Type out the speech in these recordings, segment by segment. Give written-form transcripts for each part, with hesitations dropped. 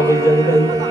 कभी जल गई।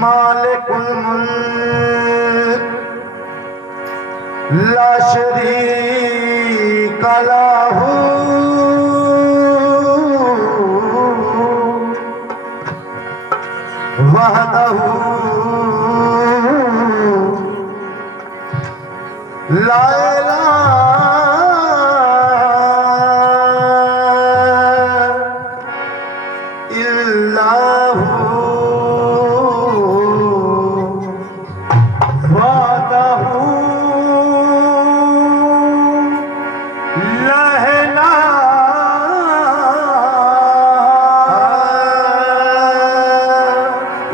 मालिकुल मुल्क ला शरीका लहू वहदहू ला इलाहा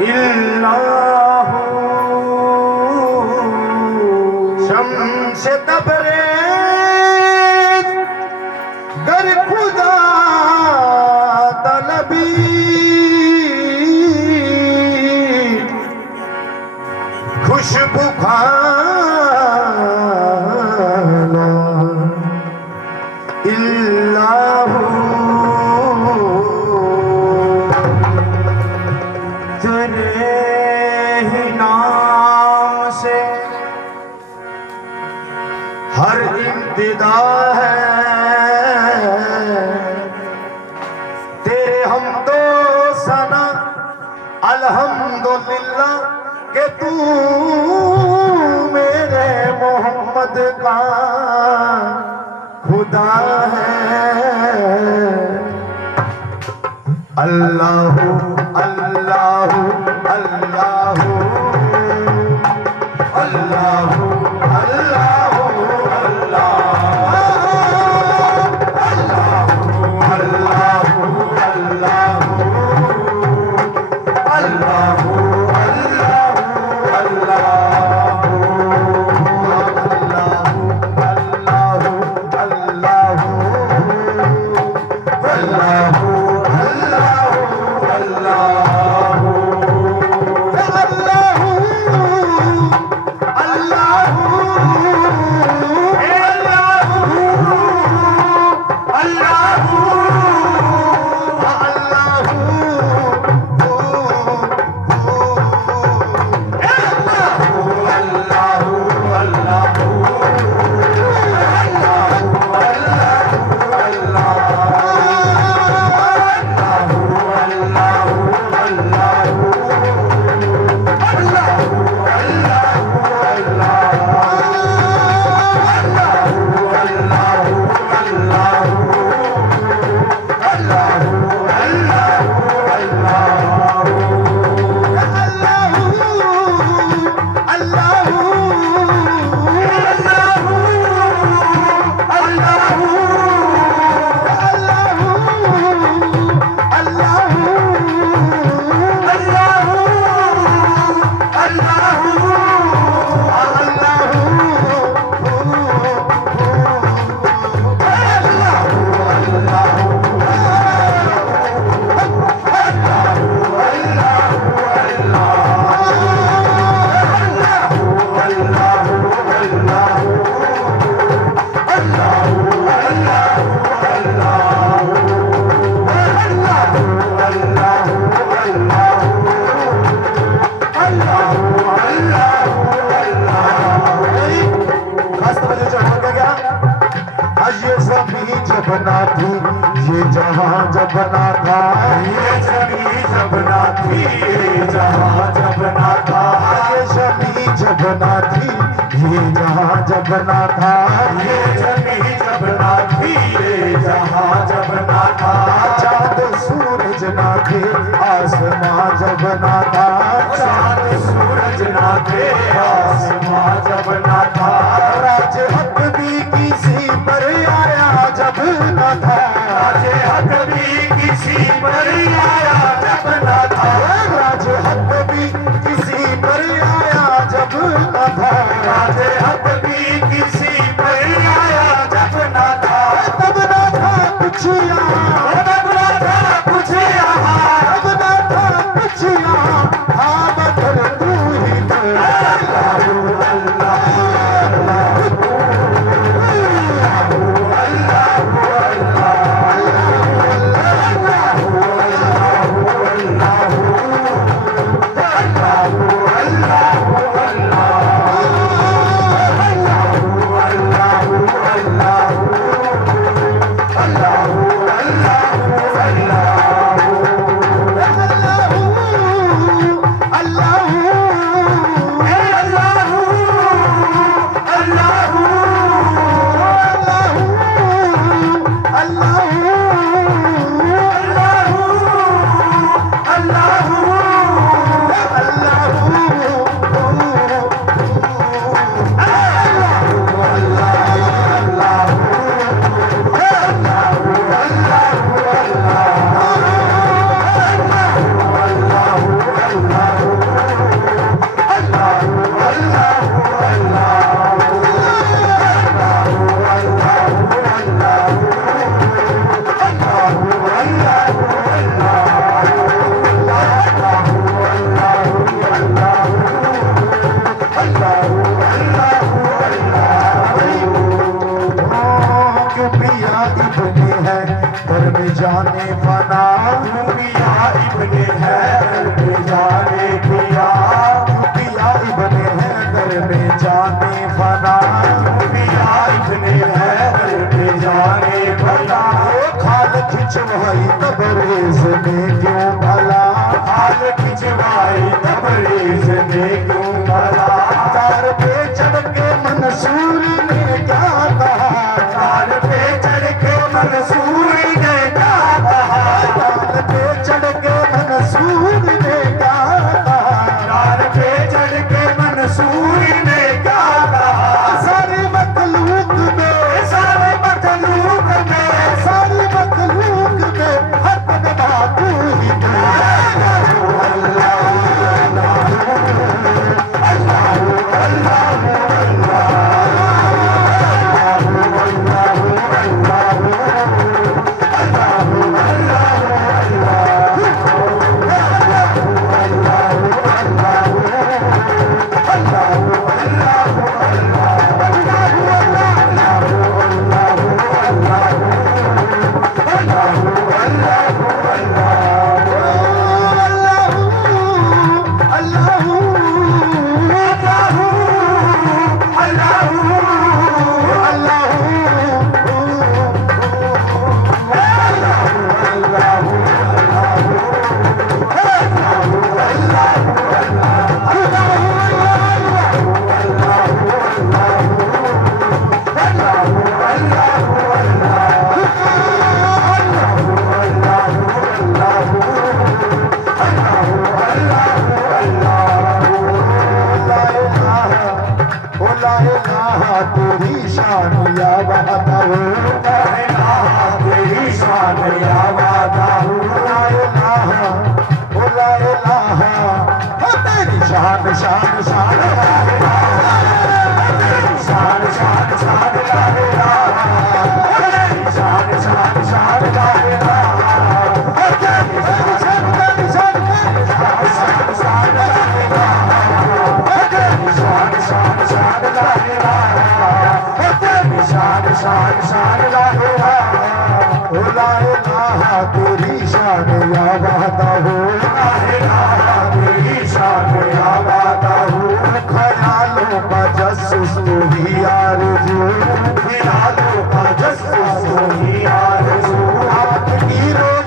इल्लहू शम्स तबरेज़ गर खुदा तलबी खुशबू खाना इल्लाहू तेरे ही नाम से हर इब्तिदा है, तेरे हमदो सना अल्हम्दुलिल्लाह के तू मेरे मोहम्मद का खुदा है। अल्लाहू अल्लाहू अल्लाहू अल्लाहू अल्लाहू जब ना था, ये जमी जब ना थी, ये जहां जब ना था, ये जमी जब ना थी, ये जहां जब ना था, ये जमी जब ना थी, ये जहां जब ना था, चाँद सूरज ना थे, आसमां जब ना था, चाँद सूरज ना थे, आसमां जब ना था, राज हक भी किसी पर आया जब ना था, राज हक भी किसी पर आया जब ना था, राज हक भी किसी पर आया जब ना था, राज हक भी किसी पर आया जब ना था, तब ना था कुछ यहाँ, तब ना था कुछ यहाँ, तब ना था कुछ यहाँ, हाँ मगर तू ही तो जाने फना, पिया इब्ने हैदर में जाने पिया, पिया इब्ने हैदर में जाने फना, पिया इब्ने हैदर में जाने भला, खाल खिंचवाई तबरेज ने क्यों भला, खाल खिंचवाई तबरेज ने क्यों भला, तार पे चढ़ के मंसूर ने क्या कहा, तार पे चढ़ के मंसूर ने क्या कहा, तार पे चढ़ के मंसूर ने क्या कहा, तार पे चढ़ के मंसूर ने क्या कहा, सारे मखलूक में, सारे मखलूक में, सारी मखलूक में हक में तू ही तो तेरी शान या वादा हो, तेरी शान या वादा हो, ला इलाहा हो तेरी शान शान शान शान शान शान ला इलाहा, तेरी शान शान शान ला इलाहा, तेरी शान शान शान ला इलाहा, तेरी शान शान शान ला इलाहा, तेरी शान शान शान ला इलाहा, ला इलाहा तेरी शान या वादा हो, तेरी शान या वादा हो, ख्यालों का जस्सुस तू ही आरज़ू, ख्यालों का जस्सुस तू ही आरज़ू, आपकी रोज़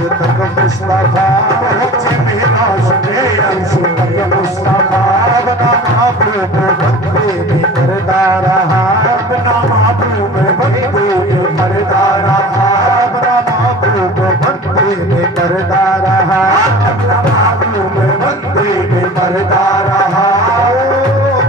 तक मुस्तफा पहुंचे मेराज में अर्श तक मुस्तफा अपना महबूब बंदे में करता रहा अपना महबूब बंदे में करता रहा अपना महबूब बंदे में करता रहा अपना महबूब बंदे में करता रहा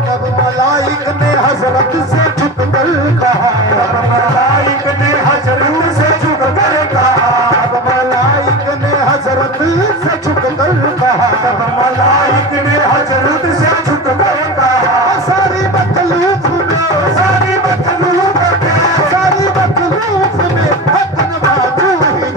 तब मलाइक ने हजरत से झुक कर कहा तब मलाइक ने हजरत से झुक कर कहा तब मलाइक ने हजरत से झुक कर कहा तब मलाइक ने हजरत से झुक कर कहा सारी मखलूक में सारी मखलूक में सारी मखलूक में हक नवाजू ही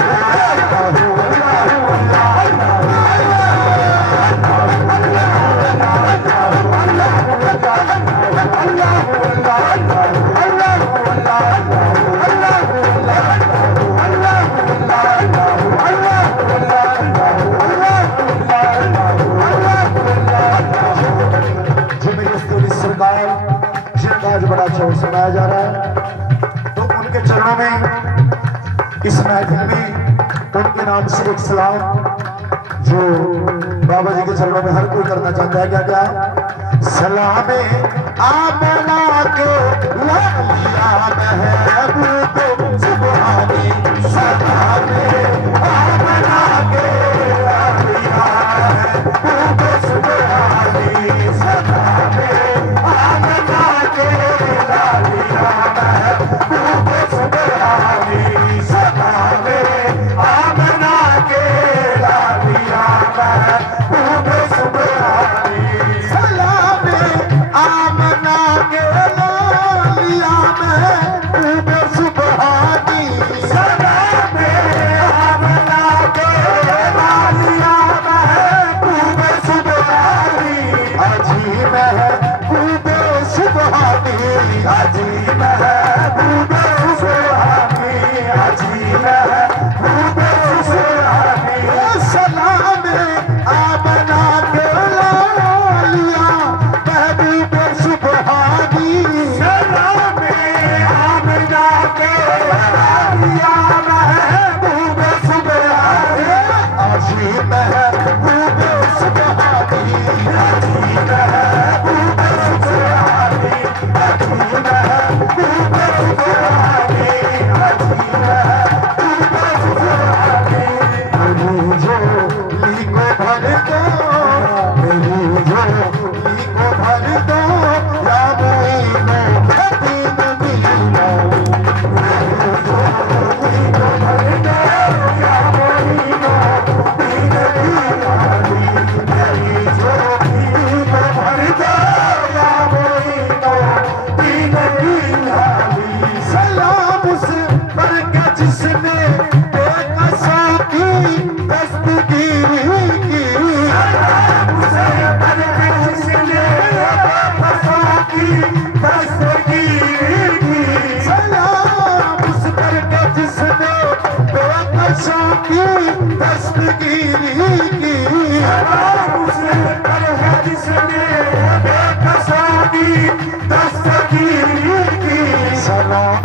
बड़ा अच्छा सुनाया जा रहा है। तो उनके चरणों में इस महफिल में उनके नाम से एक सलाम जो बाबा जी के चरणों में हर कोई करना चाहता है। क्या क्या सलामे आमना के लालिया महबूब सुभानी सलामे आमना के लालिया महबूब सुभानी सलामे आमना के लालिया महबूब सुभानी सलामे आमना के लालिया महबूब सुभानी सलामे आमना के लालिया महबूब सुभानी सलामे आमना के लालिया महबूब सुभानी अजी महबूब सुभानी अजी महबूब सुभानी अजी महबूब सुभानी सलामे आमना के लालिया महबूब सुभानी सलामे आमना के लालिया महबूब सुभानी अजी महबूब सुभानी अजी महबूब सुभानी अजी महबूब सुभानी अजी महबूब सुभानी मेरी झोली को भर दो मेरी झोली को भर दो या मोइनो दीन मिलना मेरी झोली को भर दो या मोइनो दीन मिलना मेरी झोली को भर दो या मोइनो दीन मिलना सलाम उस पर के जिसने बेकसा की दस्तगीरी की सलाम उस पर के जिसने बेकसा की दस्तगीरी की सलाम उस पर के जिसने बेकसा की दस्तगीरी की सलाम उस पर है जिसने बेकसा की दस्तगीरी की सलाम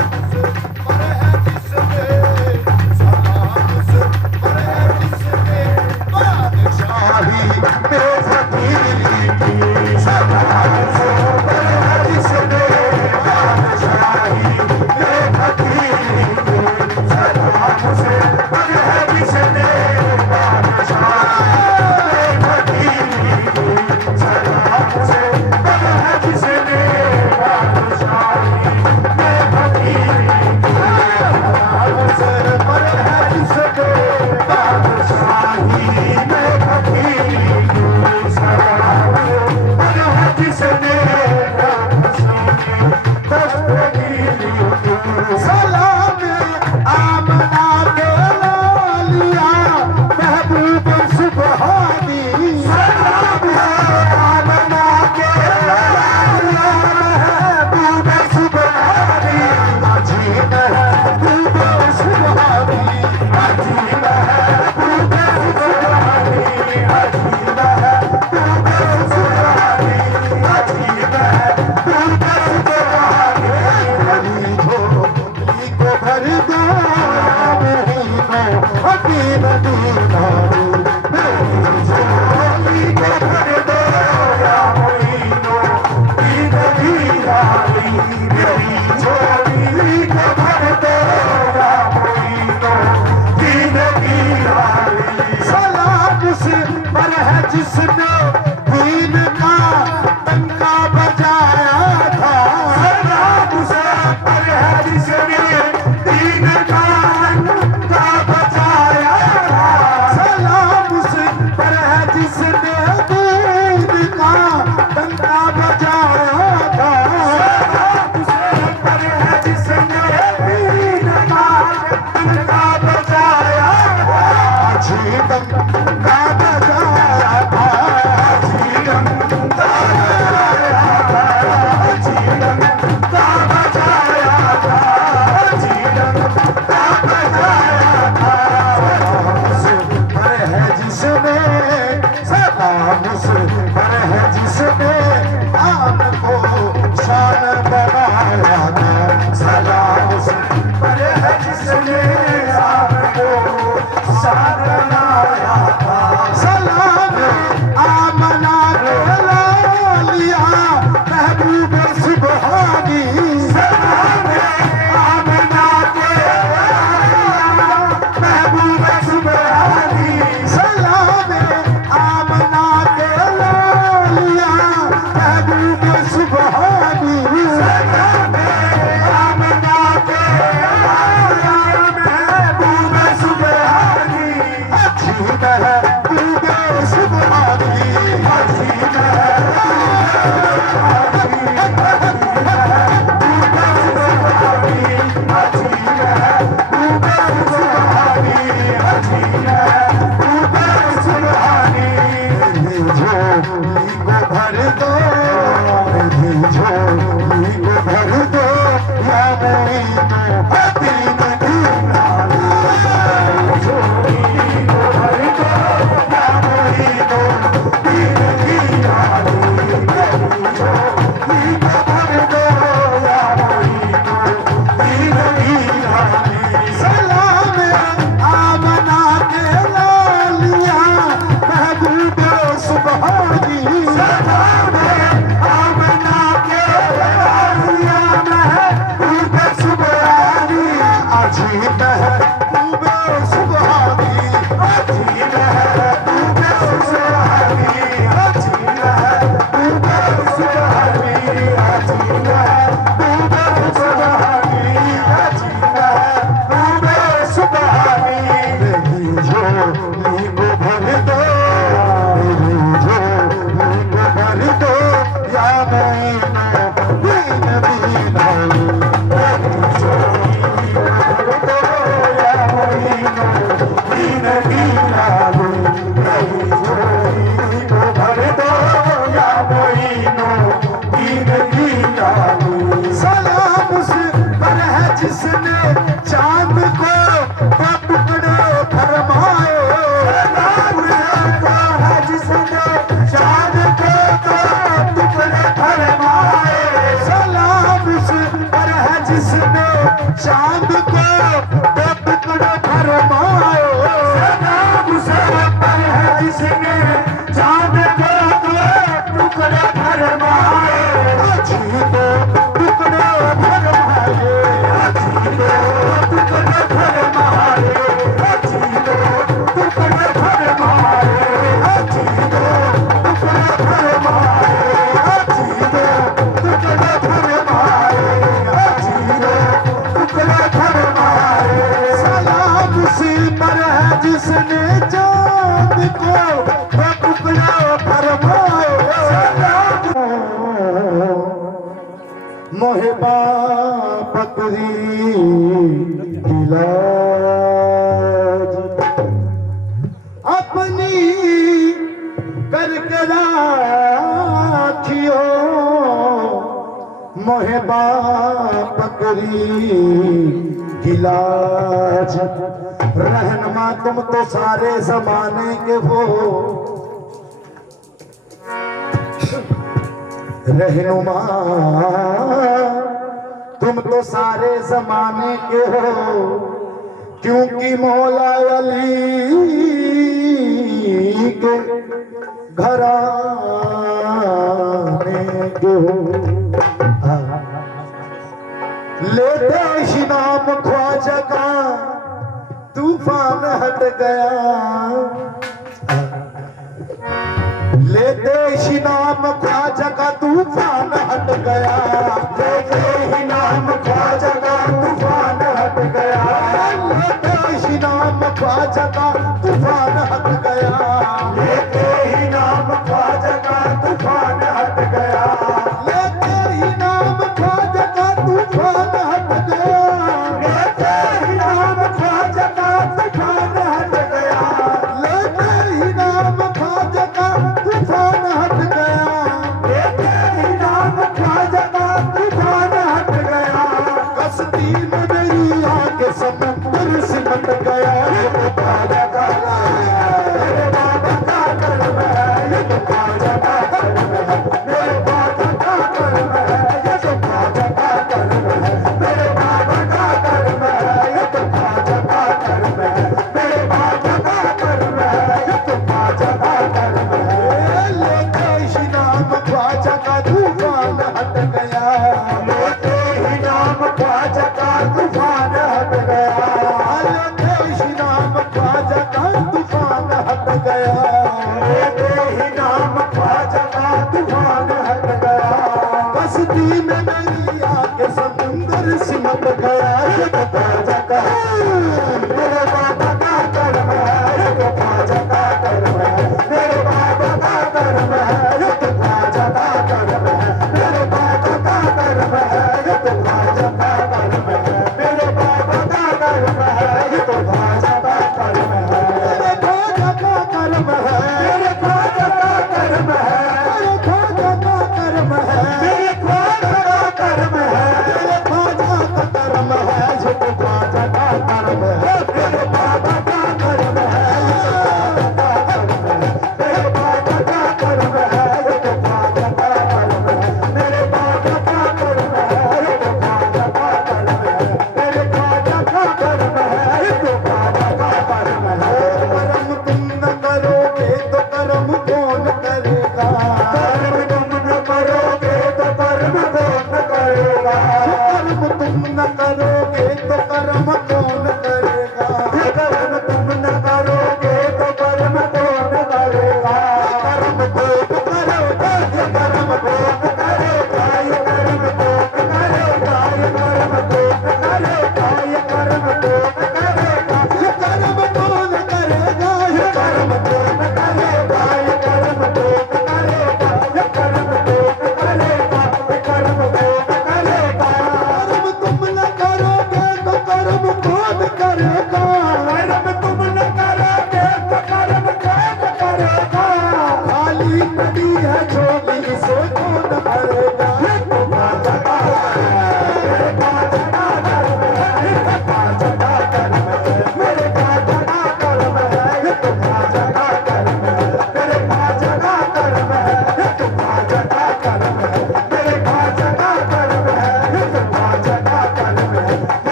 Shah मदीना मेरी झोली को भर दो या मोइनो दीन दीवाली मेरी झोली को भर दो या मोइनो दीन दीवाली सलाम उस पर है जिसने दीन का डंका बजाया था सलाम उस पर है जिसने दीन का डंका बजाया था सलाम उस पर है जिसने दीन का डंका बजाया था सलाम उस पर है जिसने दीन का डंका बजाया था जी डंका बजाया था जी डंका बजाया था जी डंका बजाया था जी डंका बजाया था सलाम उस पर है जिसने आम को शान बनाया था सलाम उस पर है जिसने आम को शान बनाया था सलाम आमना के लालिया महबूब सुबहानी सलाम आमना के लालिया महबूब सुबहानी सलाम आमना के लालिया महबूब सुबहानी सलाम आमना के लालिया महबूब सुबहानी अच्छी महबूब सुबहानी अच्छी भर दो झोली को भर दो या मोइनो दीन दीवाली झोली को भर दो या मोइनो दीन दीवाली झोली को भर दो या मोइनो दीन दीवाली सलाम आमना के लालिया महबूब सुबहानी सलाम आमना के लालिया महबूब सुबहानी अजी महबूब सुबहानी अजी महबूब सुबहानी अजी महबूब सुबहानी अजी महबूब सुबहानी अजी महबूब सुबहानी मेरी झोली को भर दो मेरी झोली को भर दो या मोइनो दीन दीवाली मेरी झोली को भर दो या मोइनो दीन दीवाली मेरी झोली को भर दो या मोइनो दीन दीवाली सलाम उस पर है जिसने चांद को टुकड़े फरमाए सलाम को है जिसने चांद को टुकड़े फरमाए सलाम उस पर है जिसने चांद को टुकड़े फरमाए सलाम उस पर है जिसने चांद को टुकड़े फरमाए अच्छी तो टुकड़े फरमाए अच्छी तो टुकड़े फरमाए अच्छी तो टुकड़े फरमाए अच्छी तो टुकड़े फरमाए अच्छी तो टुकड़े फरमाए अच्छी तो टुकड़े फरमाए सलाम उसी पर है जिसने चांद को टुकड़ा फरमाए सलाम मोहिबा पकड़ी इलाज अपनी करके राखियो मोहिबा पकड़ी इलाज रहनुमा तुम तो सारे जमाने के हो रहनुमा तुम तो सारे जमाने के हो क्योंकि मौला अली के घराने को लेते ही नाम ख्वाजा का तूफान हट गया, लेते ही नाम ख्वाजा का तूफान हट गया, लेते ही नाम ख्वाजा का तूफान हट गया, लेते ही नाम ख्वाजा का तूफान हट गया, लेते ही नाम ख्वाजा का तूफान हट गया, लेते ही नाम ख्वाजा का तूफान हट गया, लेते ही नाम ख्वाजा का तूफान हट गया, लेते ही नाम ख्वाजा का तूफान हट गया, लेते ही नाम ख्वाजा का तूफान हट गया, कश्ती में मेरी आके समंदर सिमट गया, ये तो ख्वाजा का मेरे बाबा का कर्म है, ये तो ख्वाजा का कर्म है, मेरे बाबा का कर्म है, ये तो ख्वाजा का कर्म है, मेरे बाबा का कर्म है, ये तो ख्वाजा का कर्म है, मेरे बाबा का कर्म है, ये तो ख्वाजा का कर्म है, लेते ही नाम ख्वाजा का तूफान हट गया, लेते ही नाम ख्वाजा का तूफान हट गया, लेते ही नाम ख्वाजा का तूफान हट गया, लेते ही नाम ख्वाजा का तूफान हट गया, कश्ती में मेरी आके समुंदर सिमट गया, ये तो ख्वाजा का मेरे बाबा का कर्म है, ये तो ख्वाजा का कर्म है, मेरे बाबा का कर्म है, ये तो ख्वाजा का कर्म है, मेरे बाबा का कर्म है, ये तो ख्वाजा का कर्म है, मेरे बाबा का कर्म है, ये तो ख्वाजा का कर्म है, मेरे ख्वाजा का कर्म है, मेरे ख्वाजा का कर्म है, मेरे ख्वाजा का कर्म है, मेरे ख्वाजा का कर्म है, मेरे ख्वाजा का कर्म है, जो तो ख्वाजा का कर्म है, मेरे बाबा का कर्म है, मेरे बाबा का कर्म है, ये तो ख्वाजा का कर्म है, मेरे बाबा का कर्म है, ये तो ख्वाजा का कर्म है, मेरे ख्वाजा का कर्म है, ये तो ख्वाजा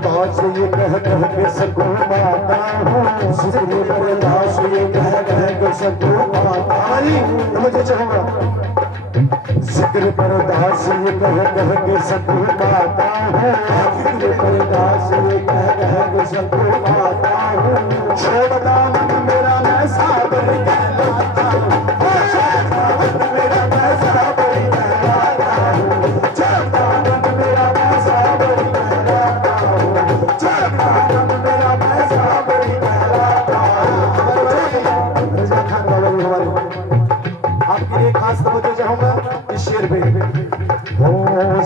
बर्दाश्त ये कह के सबको माता हूँ, जिक्र बर्दाश्त ये कह के सबको माता हूँ। मुझे चाहूंगा जिक्र बर्दाश्त ये कह के सबको माता हूँ, जिक्र बर्दाश्त ये कह के सबको माता हूँ। छोड़ दामन मेरा मैं साबर कहलाता हूँ, छोड़ दामन मेरा मैं साबर कहलाता हूँ, छोड़ दामन मेरा मैं साबर कहलाता हूँ, छोड़ दामन मेरा मैं साबर कहलाता हूँ। रजा खान बाबा हमारे आपके लिए खास तवज्जो चाहूंगा इस शेर पे। हो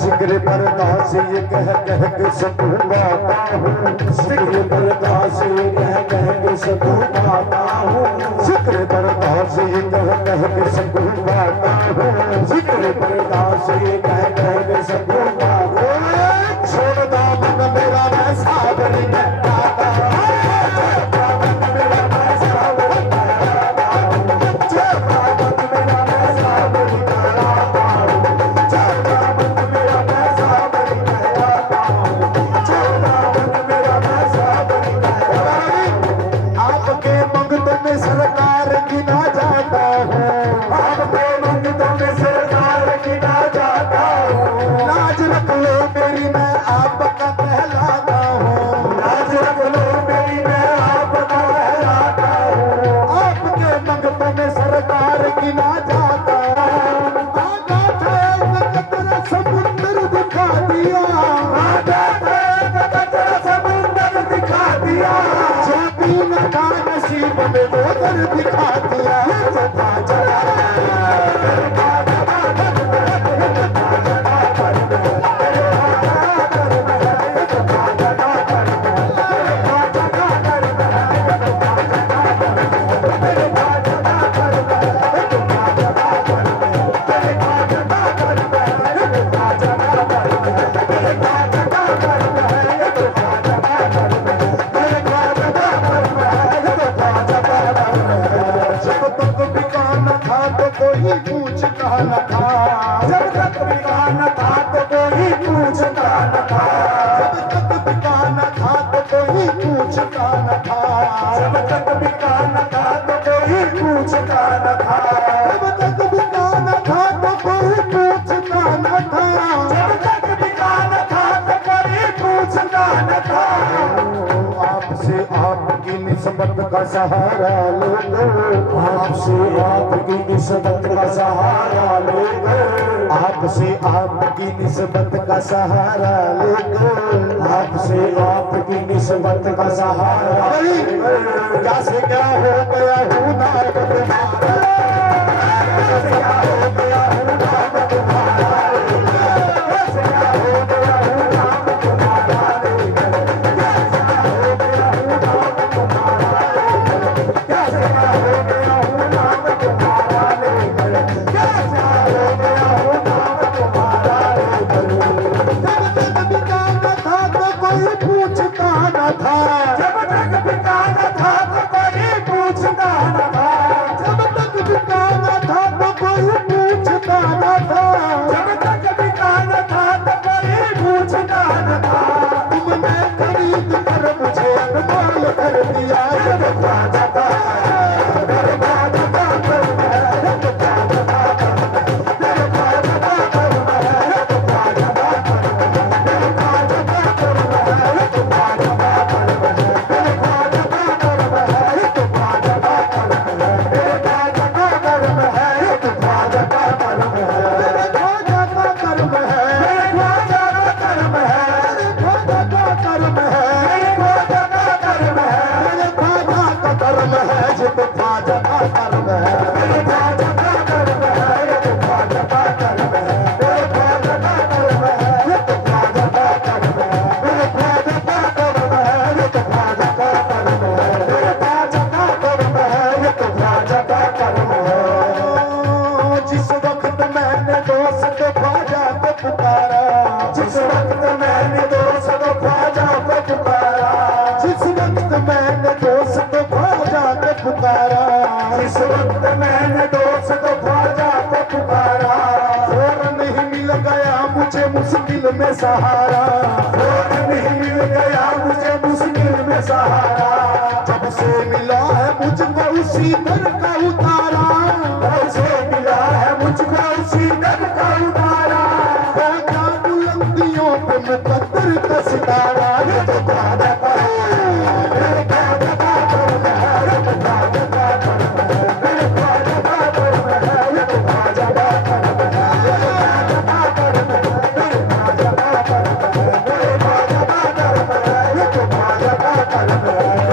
जिक्र बर्दाश्त ये कह के सबको गाता हूँ, जिक्र बर्दाश्त ये कह के सबको गाता हूँ, जिक्र बर्दाश्त ये कह के सबको गाता हूँ, जिक्र बर्दाश्त ये कह के सबको गाता हूँ। छोड़ दामन मेरा मैं साबर कहलाता हूँ, छोड़ दामन मेरा मैं साबर कहलाता हूँ, छोड़ दामन मेरा मैं साबर कहलाता हूँ, छोड़ दामन मेरा मैं साबर कहलाता हूँ, छोड़ दामन मेरा मैं साबर कहलाता हूँ। आपके मंगतों में सरकार गिना जाता है, आपके मंगतों में सरकार गिना जाता हूँ। लाज रख लो मेरी मैं आपका कहलाता हूँ, लाज रख लो मेरी मैं आपका कहलाता हूँ। आपके मंगतों में सरकार गिना जाता हूँ। आगा थे कतरा समुद्र दिखा दिया, आगा थे कतरा समुद्र दिखा दिया, जो भी न था नसीब में वो दर दिखा दिया। जता चला कोई पूछता न था, जब तक बिका न था तो कोई पूछता न था, जब तक बिका न था तो कोई पूछता न था, जब तक बिका न था तो कोई पूछता न था, जब तक बिका न था तो कोई पूछता न था, जब तक बिका न था तो कोई पूछता न था। आपसे आपकी निस्बत का सहारा लो, आपसे आपकी निस्बत का सहारा लो, आपसे आपकी निस्बत का सहारा लो, आपसे आपकी निस्बत का सहारा। क्या से क्या हो गया हूँ नाम तुम्हारा, कैसे क्या हो गया हूँ नाम तुम्हारा, कैसे क्या हो गया हूँ नाम तुम्हारा, कैसे क्या हो गया हूँ नाम तुम्हारा लेकर, कैसे हो गया हूँ नाम तुम्हारा लेकर। जब तक बिका न था तो कोई पूछता न था, जब तक बिका न था तो कोई पूछता न था, जब तक बिका न था तो कोई पूछता न था, जब तक बिका न था तो कोई पूछता न था। तुमने खरीद कर मुझे अनमोल कर दिया, जब जाता इस वक्त मैंने दोस्त को ख्वाजा को पुकारा, और नहीं मिल गया मुझे मुश्किल में सहारा, और नहीं मिल गया सहारा, जब से मिला है मुझको उसी दर का उतारा, जब से मिला है मुझको उसी दर का उतारा, हो जा बुलंदियों पे मुकद्दर का सितारा। ये तो ख्वाजा का मेरे ख्वाजा का कर्म है, ये तो ख्वाजा का कर्म है, मेरे ख्वाजा का कर्म है, ये तो ख्वाजा का कर्म है, ये तो ख्वाजा का कर्म है, मेरे ख्वाजा का कर्म है, मेरे ख्वाजा का कर्म है, ये तो ख्वाजा का कर्म है, मेरे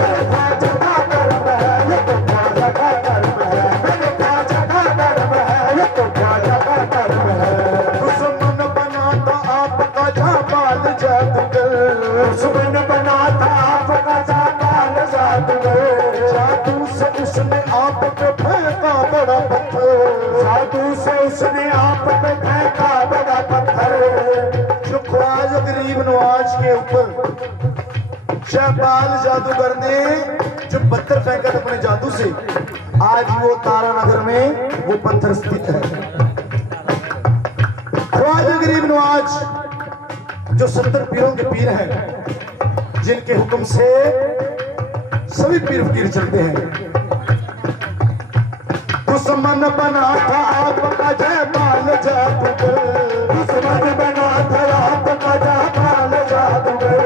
ख्वाजा का कर्म है, ये तो ख्वाजा का कर्म है, मेरे ख्वाजा का कर्म है, ये तो ख्वाजा का कर्म है। दुश्मन बनाता आपका जाबाल जादूगर, दुश्मन बनाता आपका जाबाल जादूगर, जादू से उसने आप पे फेंका बड़ा पत्थर, जादू से उसने आप पे फेंका बड़ा पत्थर। जो ख्वाजा गरीब नवाज के ऊपर शहबाल जादूगर ने जो पत्थर फेंका था अपने जादू से, आज वो तारानगर में वो पत्थर स्थित है। ख्वाजा गरीब नवाज जो 70 पीरों के पीर हैं, जिनके हुक्म से सभी पीर फकीर चलते हैं। दुश्मन बना था आपका जयपाल जादूगर, दुश्मन बना था आपका जाबाल जादूगर,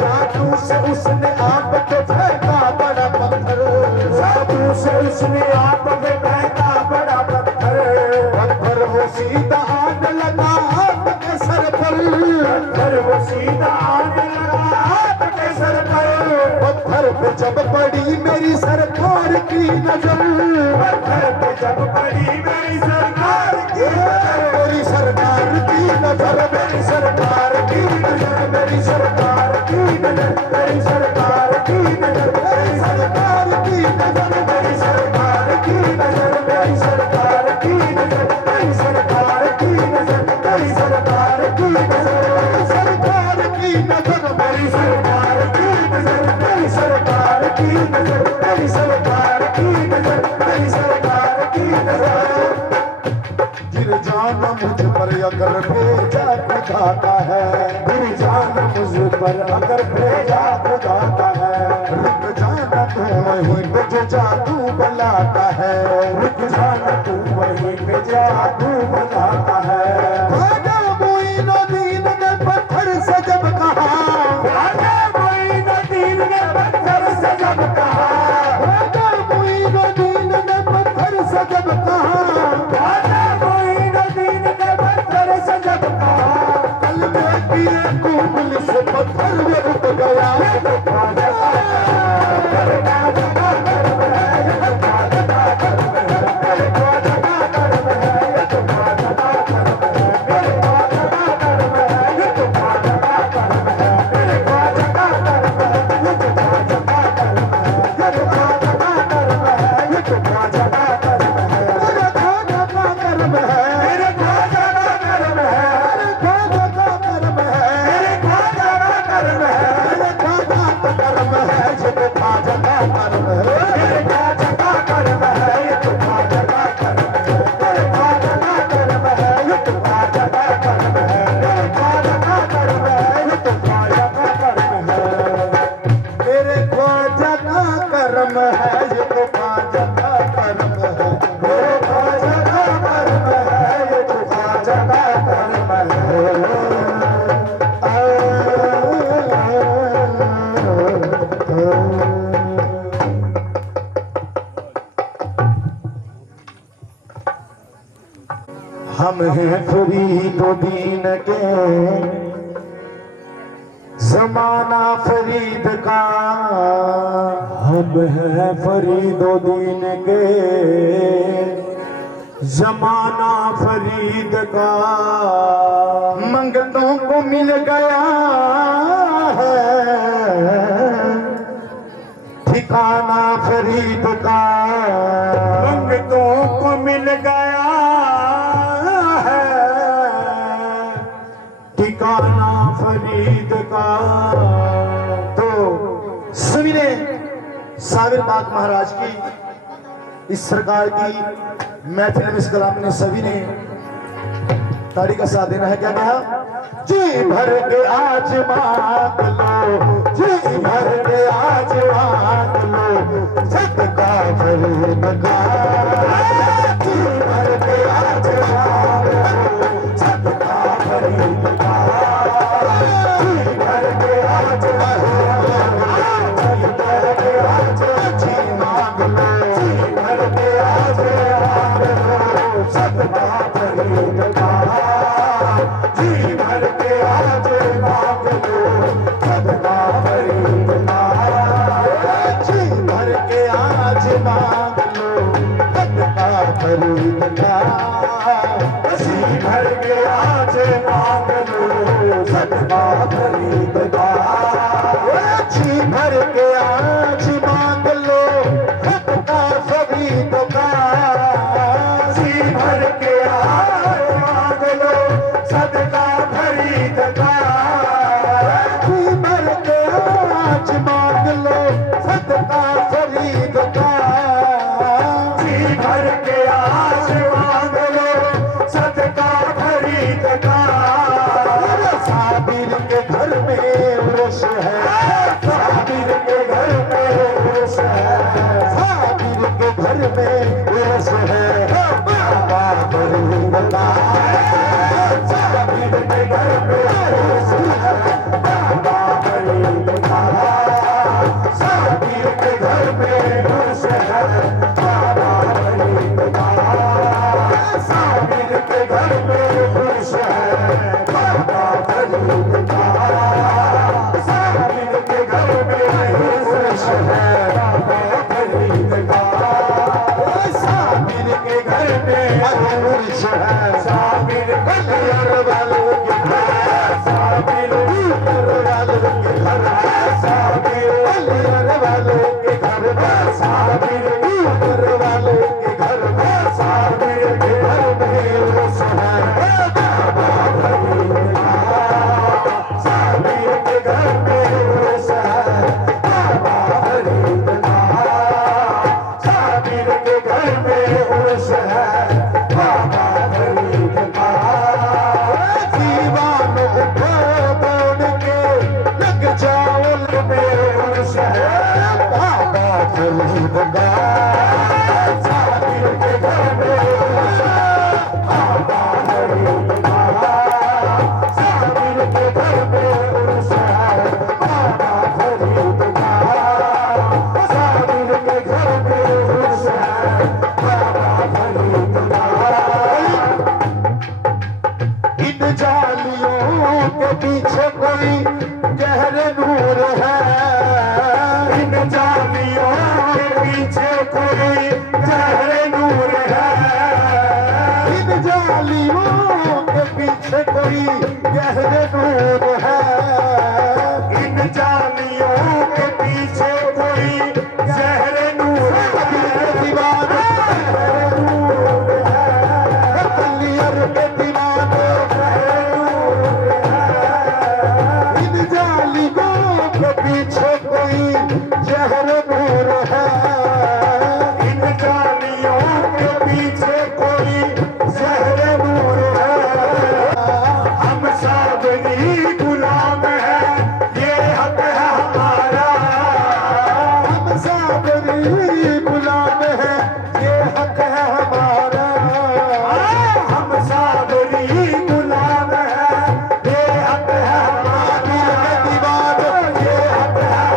जादू से उसने आप पे फेंका बड़ा पत्थर, जादू से उसने आप पे फेंका बड़ा पत्थर। पत्थर वो सीधा आने लगा आपके सर पर, पत्थर वो सीधा आने लगा आपके सर पर, पत्थर पे जब पड़ी मेरी सरकार की नजर, पत्थर पे जब पड़ी मेरी सरकार की नजर, मेरी सरकार की नजर, मेरी सरकार की नजर, मेरी सरकार की नजर, मेरी सरकार की नजर, मेरी सरकार की नजर, मेरी सरकार की नजर, मेरी सरकार की नजर, मेरी सरकार की नजर, मेरी सरकार की नजर, सरकार की नजर, मेरी सरकार की नजर, मेरी सरकार की नजर, मेरी सरकार की नजर, मेरी सरकार की नजर। गिर जाना मुझ पर अगर भेजा खुदा का है, गिर जाना मुझ पर अगर भेजा खुदा का है, रुक जाना तू वहीं पे जो जादू बुलाता है, रुक जाना तू वहीं पे जादू बनाता है। ख्वाजा मोइनुद्दीन ने पत्थर से जब कहा, ख्वाजा मोइनुद्दीन ने पत्थर से जब कहा, ख्वाजा मोइनुद्दीन ने पत्थर से जब कहा, ख्वाजा मोइनुद्दीन ने पत्थर से जब कहा, कल्बे की एक उंगली से पत्थर में रुक गया। ख्वाजा का मेरे ख्वाजा का कर्म है, ये तो ख्वाजा का कर्म है, मेरे ख्वाजा का कर्म है, ये तो ख्वाजा का कर्म है, मेरे ख्वाजा का कर्म है, ये तो ख्वाजा का कर्म है, मेरे ख्वाजा का कर्म है, ये तो ख्वाजा का कर्म है, ये तो ख्वाजा का कर्म है, ये तो ख्वाजा का कर्म है, मेरे ख्वाजा का कर्म है, मेरे ख्वाजा का कर्म है, मेरे ख्वाजा का कर्म है, मेरे ख्वाजा का कर्म है, मेरे ख्वाजा का कर्म है, ये तो ख्वाजा का कर्म है। मेरे ख्वाजा का कर्म है, ये तो ख्वाजा का कर्म है, मेरे ख्वाजा का कर्म है, ये तो ख्वाजा का कर्म है, मेरे ख्वाजा का कर्म है, ये तो ख्वाजा का कर्म है। मेरे ख्वाजा का कर्म है, ये तो ख्वाजा का कर्म है। मेरे ख्वाजा का कर्म है, ये तो ख्वाजा का कर्म है। हम हैं फरीदुद्दीन के, जमाना फरीद का, हम हैं फरीदुद्दीन के, जमाना फरीद का, मंगतों को मिल गया है ठिकाना फरीद का, मंगतों को मिल गया है ठिकाना फरीद का। तो सभी ने साबिर पाक महाराज की इस सरकार की महफिल में इस कलाम ने सभी ने ताड़ी का साथ देना है। क्या कहा? जी भर के आज मांग लो, जी भर के आज खरीददार जी भर के आज मांग लो सदका खरीददार जी भर के आज मांग लो सदका खरीददार जी भर के आज मांग लो सदका खरीददार जी भर के आज मांग लो सदका खरीददार साबिर के घर में उर्स है साबिर के घर में उर्स है साबिर के घर में उर्स है बाबा खरीददार साबिर के घर में उर्स है बाबा खरीददार साबिर के घर में उर्स है बाबा खरीददार साबिर के घर में उर्स है बाबा खरीददार साबिर के घर में उर्स है बाबा खरीददार साबिर के घर में उर्स है साबिर कलियर वालों के घर साबिर कलियर वालों के घर साबिर कलियर वालों के घर साबिर कलियर वालों के घर साबिर के घर में उर्स है बाबा खरीददार साबिर के घर में उर्स है बाबा खरीददार साबिर के घर में उर्स है बाबा खरीददार दीवान उठो दौड़ के लग जाओ में उर्स है बाबा खरीददार साबिर के घर में उर्स है बाबा खरीददार साबिर के घर में उर्स है बाबा खरीददार साबिर के घर में उर्स है बाबा खरीददार इन जालियों के पीछे कोई गहरे नूर है इन जालियों के पीछे कोई गहरे नूर है इन जालियों के पीछे कोई गहरे नूर है इन जालियों के पीछे कोई गहरे नूर है दीवाने कलियर के दीवाने इन जालियों के पीछे कोई जहर नूर है इन जालियों के पीछे कोई जहर नूर है हम साबरी गुलाम है ये हक है हमारा हम साबरी गुलाम है ये हक है हमारा हम साबरी गुलाम है ये हक है हमारा दीवाने ये हक है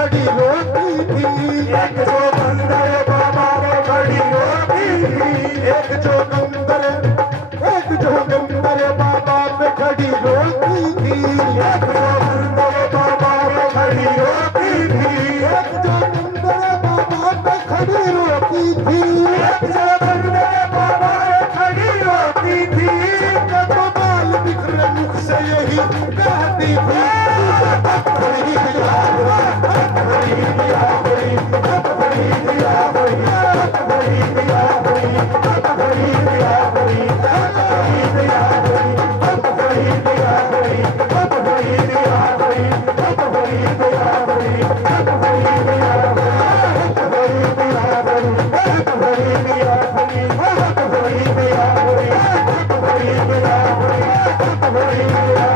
खड़ी रोती थी। एक जो बंदर बाबा पे खड़ी रोती थी। एक जो गंदर बाबा पे खड़ी रोती थी। एक जो बंदर बाबा पे खड़ी रोती थी। एक जो गंदर बाबा पे खड़ी रोती थी। एक जो बंदर बाबा पे खड़ी रोती थी। जिनका तो बाल बिखरे मुख से यही कहती थी। बड़ी दिया बड़ी, बड़ी दिया बड़ी, बड़ी दिया बड़ी, बड़ी दिया बड़ी, बड़ी दिया बड़ी, बड़ी दिया बड़ी, बड़ी दिया बड़ी, बड़ी दिया बड़ी, बड़ी दिया बड़ी, बड़ी दिया बड़ी, बड़ी दिया बड़ी, बड़ी दिया बड़ी, बड़ी दिया बड़ी, बड़ी दिया बड़ी, बड़ी दिया बड़ी, बड़ी दिया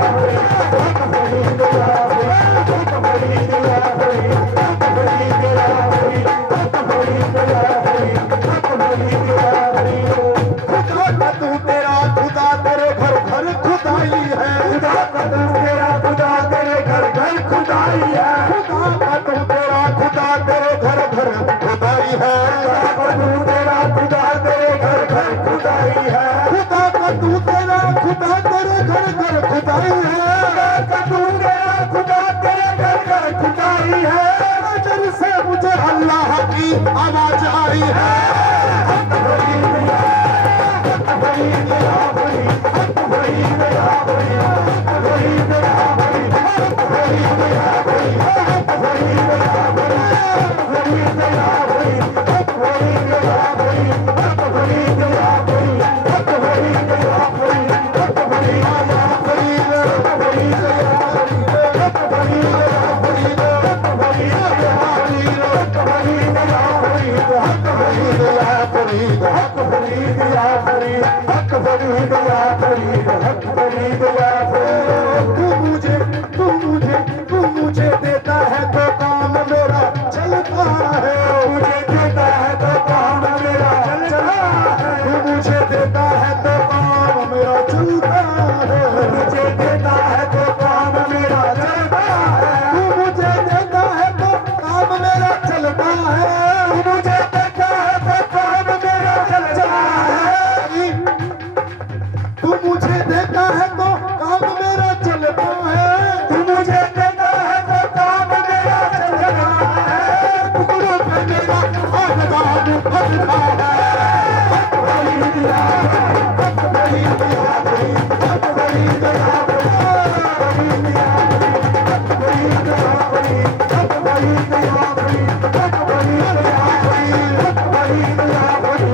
खुदा का तू तेरा खुदा तेरे घर घर खुदाई है। खुदा का तू तेरा खुदा तेरे घर घर खुदाई है। खुदा का तू तेरा खुदा तेरे घर घर खुदाई है। खुदा का तू तेरा खुदा तेरे घर घर खुदाई है। खुदा का तू तेरा खुदा तेरे घर घर खुदाई है। खुदा का तू तेरा खुदा तेरे घर घर खुदाई है। नजर से मुझे अल्लाह की आवाज आई है। बड़ी दिया बड़ी, दिया बड़ी, बड़ी दिया बड़ी, बड़ी दिया बड़ी, बड़ी दिया बड़ी, बड़ी दिया बड़ी, बड़ी दिया बड़ी, बड़ी दिया बड़ी, बड़ी दिया बड़ी, बड़ी दिया बड़ी, बड़ी दिया बड़ी, बड़ी दिया बड़ी, बड़ी दिया बड़ी, बड़ी दिया बड़ी, बड़ी दिया बड़ी, बड़ी दिया बड़ी, हक बड़ी दिया बड़ी, हक बड़ी दिया बड़ी, हक बड़ी दिया बड़ी। तू मुझे देता है तो काम मेरा चलता है। मुझे देता है तो काम मेरा चलता है। तू मुझे देता है तो काम मेरा चलता है। मुझे देता है तो काम मेरा चलता है। तू मुझे देता है तो काम मेरा चलता है। मुझे देता है तो काम मेरा चलता है। तू मुझे देता है तो काम मेरा चलता है। तू मुझे देता है तो काम मेरा चलता है। टुकड़ों पे मेरा आज़ाद फलता है। बड़ी दिया बड़ी, दिया बड़ी, बड़ी दिया बड़ी, बड़ी दिया बड़ी, बड़ी दिया बड़ी, बड़ी दिया बड़ी, बड़ी दिया बड़ी, बड़ी दिया बड़ी,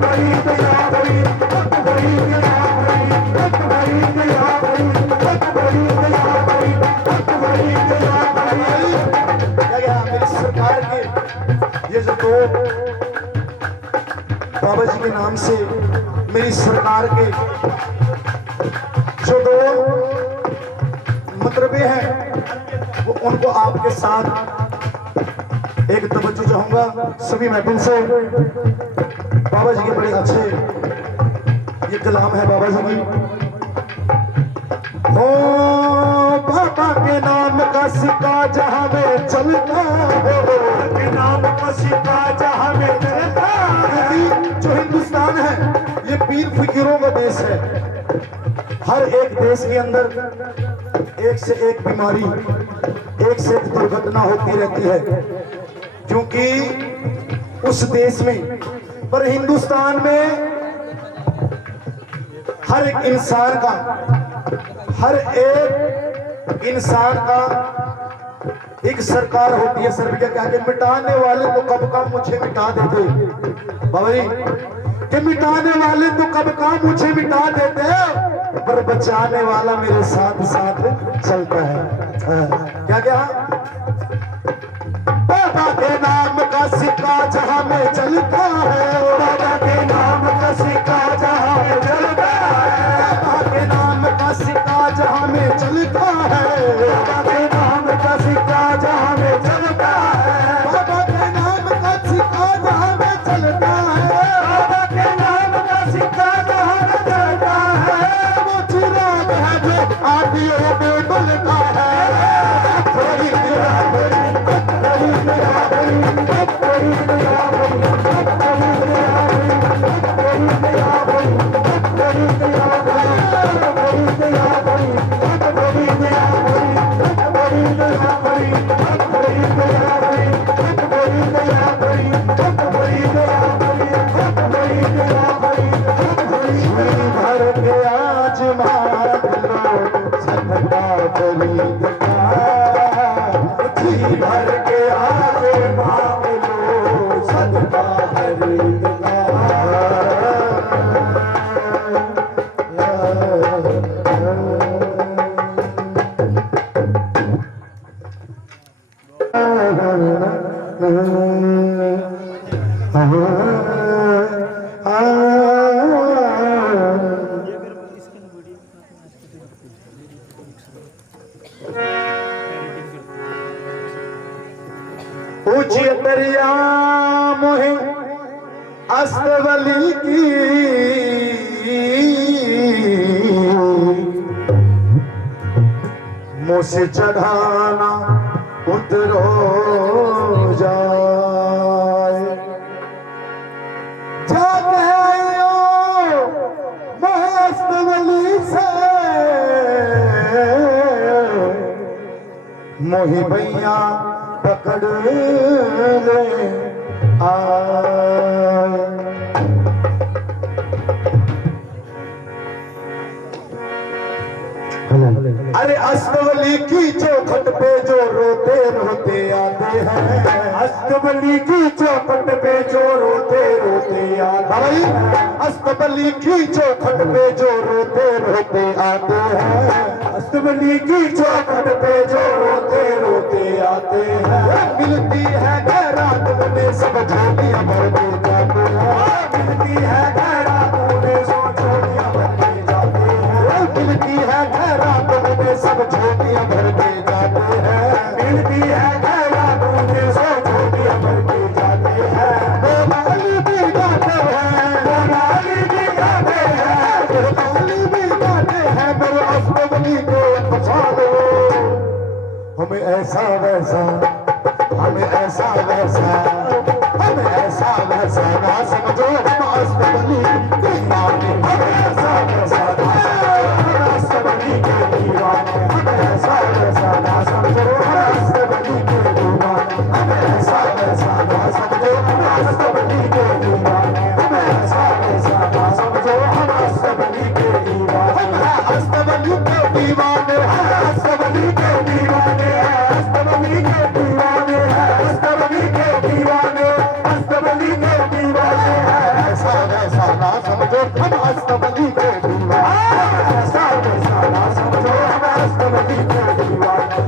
बड़ी दिया बड़ी, बड़ी दिया बड़ी, बड़ी दिया बड़ी, बड़ी दिया बड़ी, बड़ी दिया बड़ी। क्या मेरी सरकार के ये जो दो बाबा जी के नाम से मेरी सरकार के जो दो मतलबे हैं वो उनको आपके साथ एक तवज्जो चाहूंगा सभी महफिल से। बाबा जी के बड़े अच्छे ये कलाम है बाबा जी की। हो बाबा के नाम का सिक्का जहां में चलता है। के नाम का सिक्का जहां में चलता है। जो हिंदुस्तान है ये पीर फकीरों का देश है। हर एक देश के अंदर एक से एक बीमारी, एक से एक दुर्घटना होती रहती है, क्योंकि उस देश में पर हिंदुस्तान में हर एक इंसान का एक सरकार होती है। सर क्या कहते मिटाने वाले तो कब का मुझे मिटा देते बाबा जी, कि मिटाने वाले तो कब का मुझे मिटा देते, पर बचाने वाला मेरे साथ साथ चलता है। क्या क्या बाबा के नाम का सिक्का जहां में चलता है। बाबा के नाम का सिक्का जहां में चलता है। बाबा के नाम का सिक्का जहां में चलता है। बाबा के नाम का सिक्का जहां में चलता है। बाबा के नाम का सिक्का जहां में चलता है। बाबा के नाम का सिक्का जहां में चलता है। वो चिराग है जो आदियों में बलता है। बड़ी दिया बड़ी, ऊंची दरिया मोहे अस्तवली की मुँह से चढ़ाना उतरो जाए जाते अस्तवली से मोही भैया पकड़ ले आए। अरे अस्तवली की चौखट पे जो रोते रोते आते हैं, अस्तवली की चौखट पे जो रोते रोते आते हैं, अस्तवली की चौखट पे जो रोते रोते आते हैं, अस्तवली की चौखट पे जो रोते रोते आते हैं। मिलती है खैरात उन्हें सब झोलियां भर के जाते हैं, मिलती है खैरात उन्हें सब झोलियां भर के जाते हैं, मिलती है खैरात उन्हें सब झोलियां भर के जाते हैं, मिलती है खैरात उन्हें सब झोलियां भर के जाते हैं। मोबाइल भी गाते हैं, मोबाइल भी गाते हैं, मोबाइल भी गाते हैं, मेरे अस्तवली को बचा दो। हमें ऐसा वैसा, हमें ऐसा वैसा, हमें ऐसा वैसा ना समझो, हम अस्तवली दीवाने, हमें ऐसा वैसा ना समझो, हम अस्तवली के दीवाने, हमें ऐसा वैसा ना समझो, हम अस्तवली के दीवाने, हमें ऐसा वैसा ना समझो, हम अस्तवली के दीवाने, हमें ऐसा वैसा ना समझो, हम अस्तवली के दीवाने, हम अस्तवली के दीवाने, हम अस्तवली के दीवाने, अस्तवली के दीवाने, अस्तवली के दीवाने, अस्तवली के दीवाने, ऐसा वैसा ना समझो, हम अस्तवली के दीवाने, ऐसा वैसा ना समझो, हम अस्तवली के दीवाने,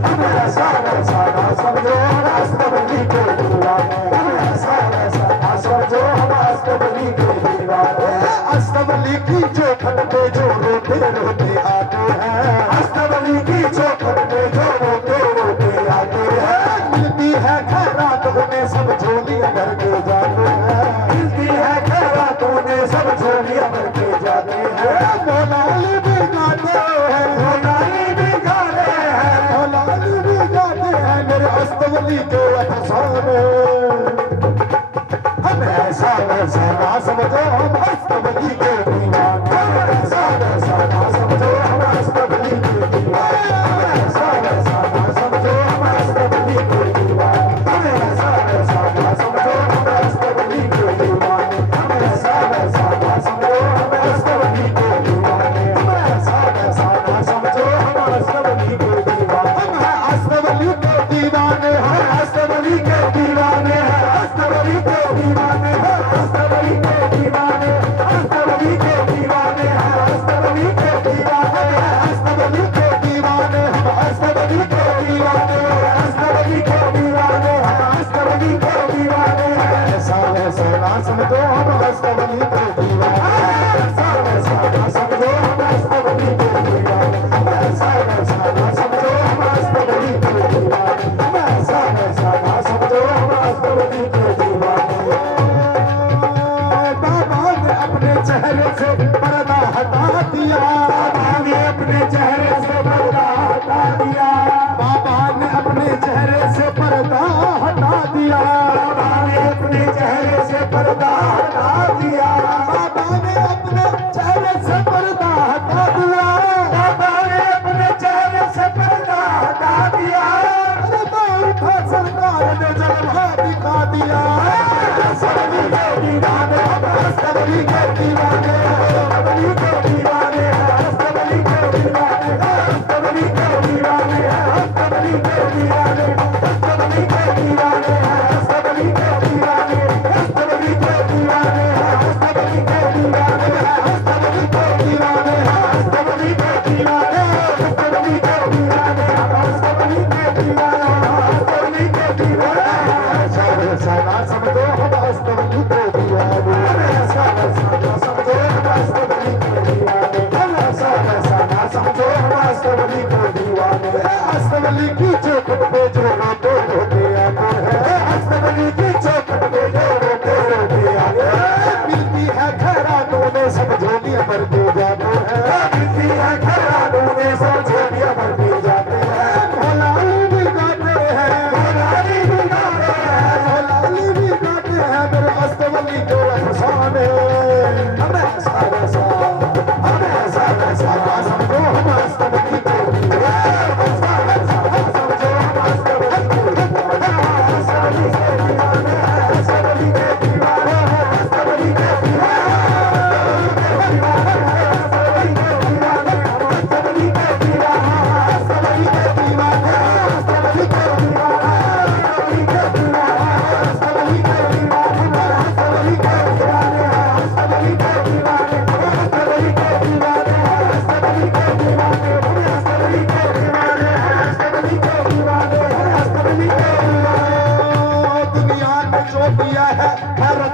ऐसा वैसा ना समझो, हम अस्तवली के दीवाने, ऐसा वैसा ना समझो, हम अस्तवली के दीवाने। अस्तवली की चौखट पे जो रोते रोते आते हैं, अस्तवली की चौखट पे जो रोते रोते आते हैं, मिलती है खैरात उन्हें सब झोलियां भर के जाते हैं, मिलती है खैरात उन्हें सब झोलियां भर के जाते हैं। मोलाली भी गाते हैं, मोलाली भी गाते हैं, मोलाली भी गाते हैं, मेरे अस्तवली के अफसाने। हम ऐसा वैसा ना समझो, हम अस्तवली के दीवाने, ऐसा वैसा ना समझो, हम अस्तवली के दीवाने, ऐसा वैसा ना समझो, हम अस्तवली के दीवाने, ऐसा वैसा ना समझो, हम अस्तवली के दीवाने, ऐसा वैसा ना समझो, हम अस्तवली के दीवाने, ऐसा वैसा ना समझो, हम अस्तवली के दीवाने, हम अस्तवली के दीवाने, हम अस्तवली के दीवाने, अस्तवली के दीवाने, अस्तवली के दीवाने, अस्तवली के दीवाने, अस्तवली के दीवाने, अस्तवली के दीवाने, हम अस्तवली के दीवाने, अस्तवली के दीवाने, अस्तवली के दीवाने, ऐसा वैसा ना समझो, हम अस्तवली के दीवाने, ऐसा वैसा ना समझो, हम अस्तवली के दीवाने, ऐसा वैसा ना समझो, हम अस्तवली के दीवाने, ऐसा वैसा ना समझो, हम अस्तवली के दीवाने। बाबा ने अपने चेहरे से पर्दा हटा दिया, बाबा ने अपने चेहरे से पर्दा हटा दिया, बाबा ने अपने चेहरे से दिया अस्तबली के दीवाने हम अस्तबली के दीवाने अस्तबली के दीवाने अस्तबली के दीवाने अस्तबली के दीवाने अस्तबली के दीवाने अस्तबली के दीवाने अस्तबली के दीवाने अस्तबली के दीवाने अस्तबली के दीवाने अस्तबली के दीवाने अस्तबली के दीवाने अस्तबली के दीवाने अस्तबली के दीवाने अस्तबली के दीवाने ऐसा ना समझो हम अस्तबली के दीवाने ऐसा ना समझो हम अस्तबली के दीवाने ऐसा ना समझो हम अस्तबली के दीवाने अस्तबली की चौखट पे जो रोते रोते आते हैं अस्तबली की चौखट पे जो रोते रोते आते हैं मिलती है खैरातों में सब झोलियां भरते जाते हैं मिलती है खैरातों में सब झोलियां भरते जाते हैं भोलाली भी गाते हैं भोलाली भी गाते हैं भोलाली भी गाते हैं मेरे अस्तबली के अफसाने हमें ऐसा वैसा समझो हम अस्तबली के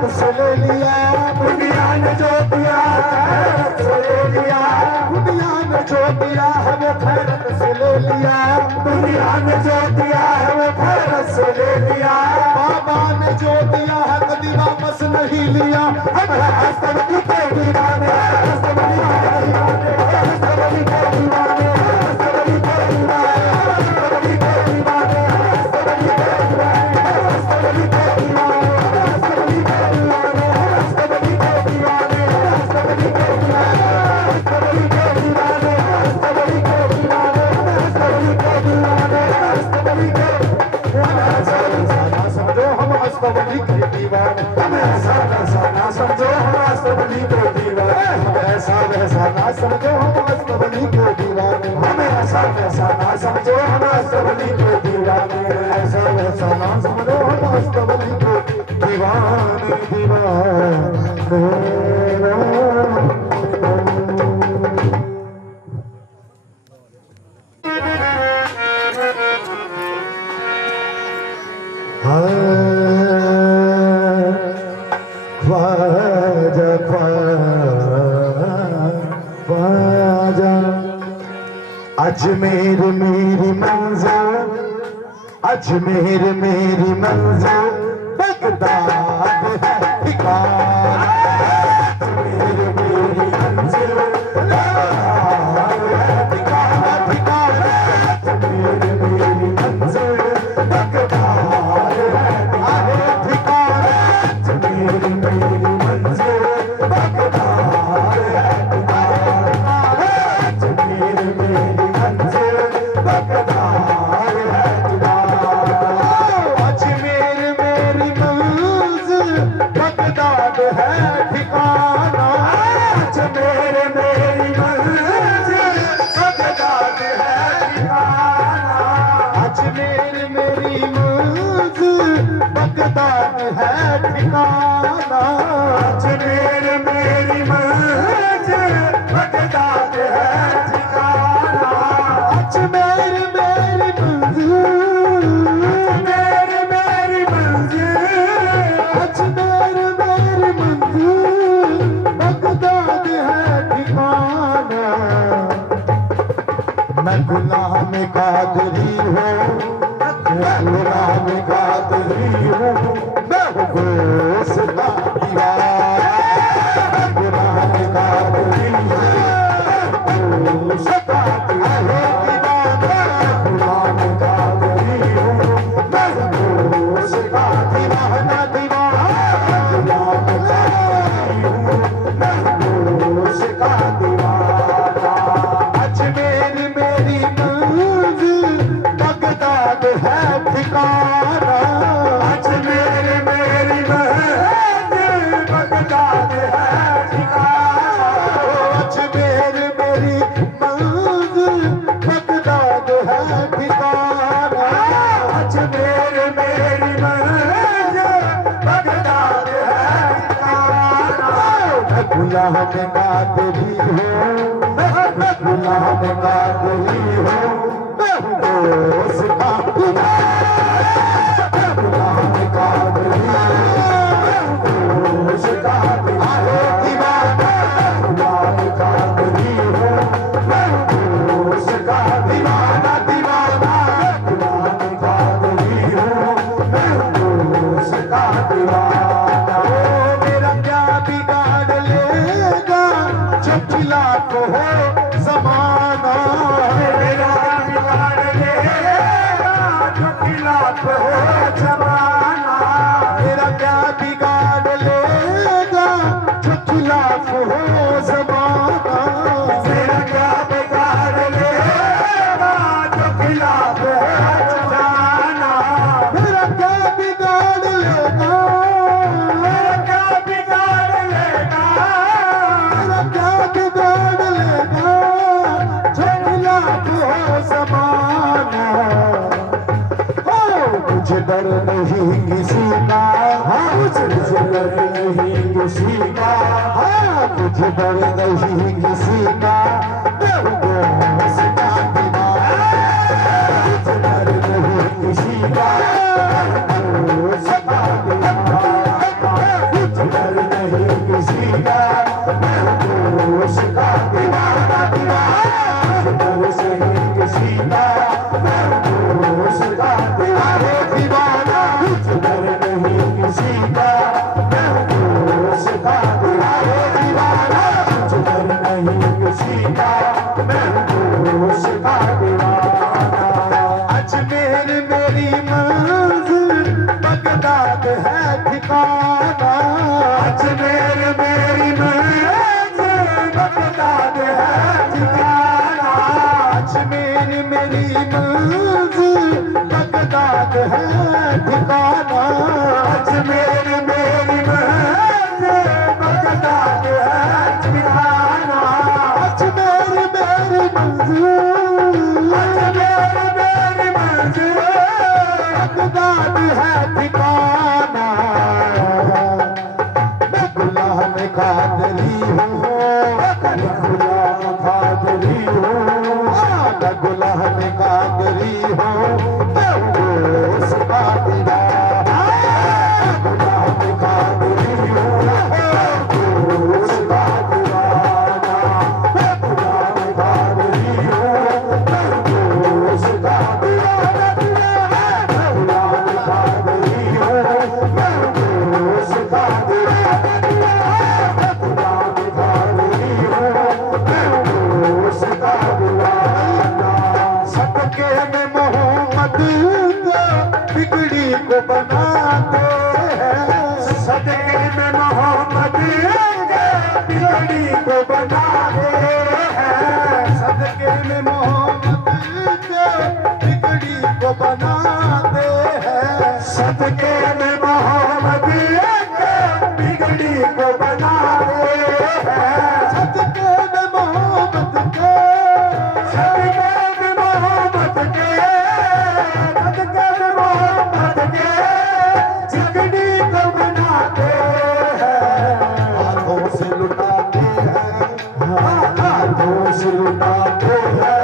से ले लिया दुनिया ने जो दिया खैरत से ले लिया दुनिया ने जो दिया है वो खैरत से ले लिया दुनिया ने जो दिया है वो खैरत से ले लिया बाबा ने जो दिया है कभी वापस नहीं लिया हम अस्तबली के दीवाने अस्तबली के दीवाने अस्तबली के दीवाने अस्तबली के दीवाने अस्तबली के दीवाने अस्तबली के दीवाने अस्तबली के दीवाने अस्तबली के दीवाने हमें ऐसा वैसा ना समझो हम अस्तबली के दीवाने हमें ऐसा वैसा ना समझो हम अस्तबली के दीवाने हमें ऐसा वैसा ना समझो हम अस्तबली के दीवाने ऐसा वैसा ना समझो हम अस्तबली के दीवाने अजमेर मेरी मंजिल अजमेर मेरी मंजिल बगदाद है ठिकाना अजमेर मेरी मंजिल बगदाद है ठिकाना ठिकाना अजमेर मेरी मंजिल बगदाद है ठिकाना अजमेर मेरी मंजिल बगदाद है ठिकाना अजमेर मेरी बगदाद है ठिकाना अजमेर मेरी मंजिल बगदाद है ठिकाना अजमेर मेरी मंजिल अजमेर मेरी मंजिल बगदाद है ठिकाना मैं गुलाम कादरी हूँ गुलाम कादरी हूँ मैं गोश्त का दीवाना गुलाम कादरी हूँ गोश्त का दीवाना गुलाम कादरी हूँ मैं गोश्त का दीवाना गुलाम कादरी हूँ मैं गोश्त का दीवाना अजमेर मेरी मंजिल बगदाद है ठिकाना अजमेर में अजमेर मेरी मंजिल बगदाद है ठिकाना। मैं गुलाम कादरी हूँ, मैं गुलाम कादरी हूँ, मैं हूँ दोस्त का दीवाना। मैं गुलाम कादरी हूँ, मैं हूँ दोस्त का दीवाना। गुलाम कादरी हूँ, मैं हूँ दोस्त का दीवाना दीवाना। गुलाम कादरी हूँ, मैं हूँ दोस्त का दीवाना। ओ मेरा क्या बिगाड़ लेगा जब खिलाफ हो ज़माना। मेरा बिगाड़ लेगा जो खिलाफ हो जमाना। मेरा क्या बिगाड़ लेगा जो खिलाफ हो ज़माना। मेरा क्या बिगाड़ लेगा जो खिलाफ हो जमाना। मेरा क्या बिगाड़ लेगा, मेरा क्या बिगाड़ लेगा, मेरा क्या बिगाड़ लेगा जो खिलाफ हो ज़माना। ओ मुझे डर नहीं किसी का, हाँ मुझे डर नहीं किसी का, हाँ मुझे डर नहीं किसी का। मैं हूँ दोस्त का दीवाना। मुझे डर नहीं किसी का, मैं हूँ दोस्त का दीवाना। मुझे डर नहीं किसी का, मैं हूँ दोस्त का दीवाना दीवाना। मुझे डर नहीं किसी का, मैं हूँ दोस्त का दीवाना दीवाना। मुझे डर नहीं किसी का, मैं हूँ दोस्त का दीवाना दीवाना। मुझे डर नहीं किसी का, मैं हूँ दोस्त का दीवाना। अजमेर मेरी मंजिल बगदाद है ठिकाना। अजमेर मेरी मंजिल बगदाद है ठिकाना। अजमेर मेरी मंजिल बगदाद है ठिकाना। अजमेर मेरी मंजिल बगदाद है ठिकाना। अजमेर मेरी मंजिल, अजमेर मेरी मंजिल बगदाद है ठिकाना। मैं गुलाम कादरी हूँ, मैं गुलाम कादरी हूँ, मैं गुलाम कादरी हूँ, मैं हूँ दोस्त का दीवाना। गुलाम कादरी हूँ, मैं दोस्त का दीवाना। मैं गुलाम कादरी हूँ, मैं दोस्त का दीवाना दीवाना। मैं गुलाम कादरी हूँ, मैं दोस्त का दीवाना दीवाना। मैं गुलाम कादरी हूँ, मैं दोस्त का दीवाना। सदके में मोहम्मद को बिगड़ी को बनाते हैं। सदके में मोहम्मद के बिगड़ी को बनाते हैं। सदके में मोहम्मद के बिगड़ी को बनाते हैं। सदके में मोहम्मद के बिगड़ी को बनाते हैं। सदके में मोहम्मद के, सदके में मोहम्मद के, सदके में मोहम्मद के बिगड़ी को बनाते हैं। हाथों से लुटाते हैं, हाथों से लुटाते हैं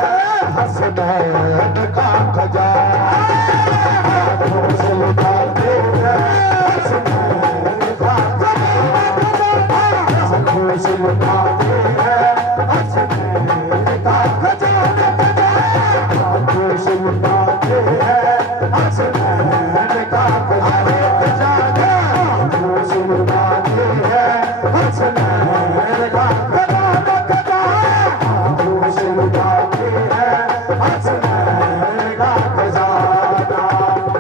हसनैन का खजाना। हाथों से लुटाते हैं हसनैन का खजाना। हाथों से लुटाते हैं हसनैन का खजाना। हाथों से लुटाते हैं हसनैन का खजाना। हाथों से लुटाते हैं हसनैन का खजाना। हाथों से लुटाते हैं हसनैन का खजाना।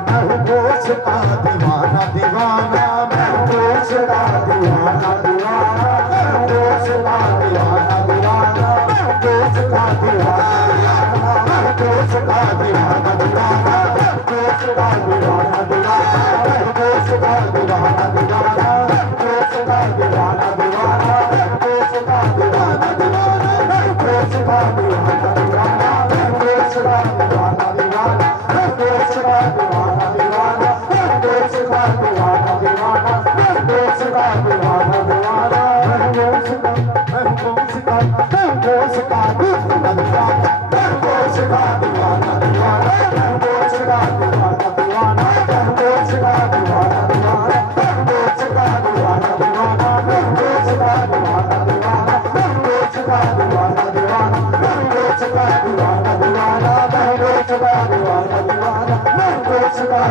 मैं हूँ दोस्त का दीवाना दीवाना। मैं हूँ दोस्त का दीवाना दीवाना। मैं हूँ दोस्त का दीवाना दीवाना। मैं हूँ दोस्त का दीवाना दीवाना। मैं हूँ दोस्त का दीवाना दीवाना। मैं हूँ दोस्त का दीवाना दीवाना। मैं हूँ दोस्त का दीवाना दीवाना। मैं हूँ दोस्त का दीवाना दीवाना। मैं हूँ दोस्त का दीवाना दीवाना। मैं हूँ दोस्त का दीवाना दीवाना। मैं हूँ दोस्त का दीवाना दीवाना। मैं हूँ दोस्त का दीवाना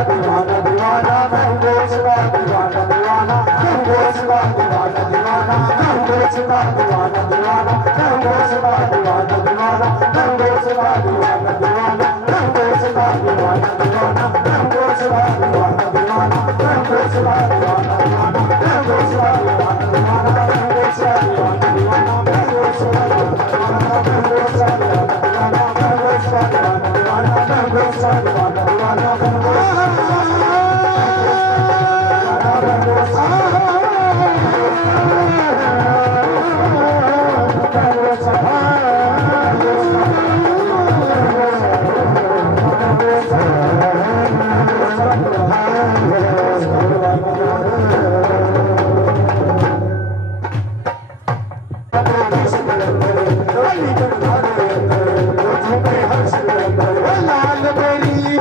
दीवाना दीवाना मैं हूँ उसका दीवाना दीवाना मैं हूँ उसका दीवाना दीवाना मैं हूँ उसका दीवाना दीवाना मैं हूँ उसका दीवाना दीवाना मैं हूँ उसका दीवाना दीवाना मैं हूँ उसका दीवाना दीवाना मैं हूँ उसका दीवाना दीवाना मैं हूँ उसका दीवाना दीवाना मैं हूँ उसका दीवाना दीवाना मैं हूँ उसका दीवाना दीवाना मैं हूँ उसका दीवाना दीवाना मैं हूँ उसका दीवाना दीवाना मैं हूँ उसका दीवाना दीवाना मैं हूँ उसका दीवाना दीवाना मैं हूँ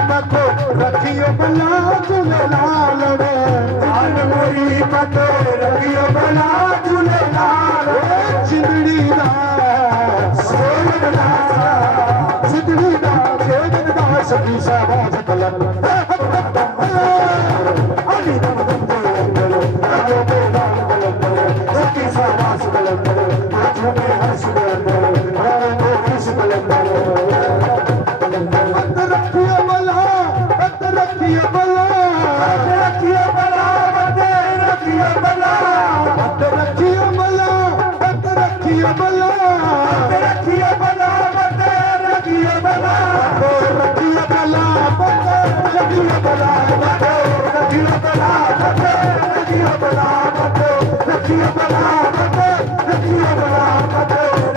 रखियो बला झूलेलाल रे लाल मोरी पतो रखियो बला झूलेलाल जिंदड़ी दा सोनदा जिंदड़ी दा खेददा सभी साबाज कलम अली दम दम बोलो राजो पे लाल कलम सभी साबाज कलम राजो पे हर्ष कलम राजो हर्ष कलम रखियो बला रखियो बला रखियो बला रखियो बला रखियो बला रखियो बला रखियो बला रखियो बला रखियो बला रखियो बला रखियो बला रखियो बला रखियो बला रखियो बला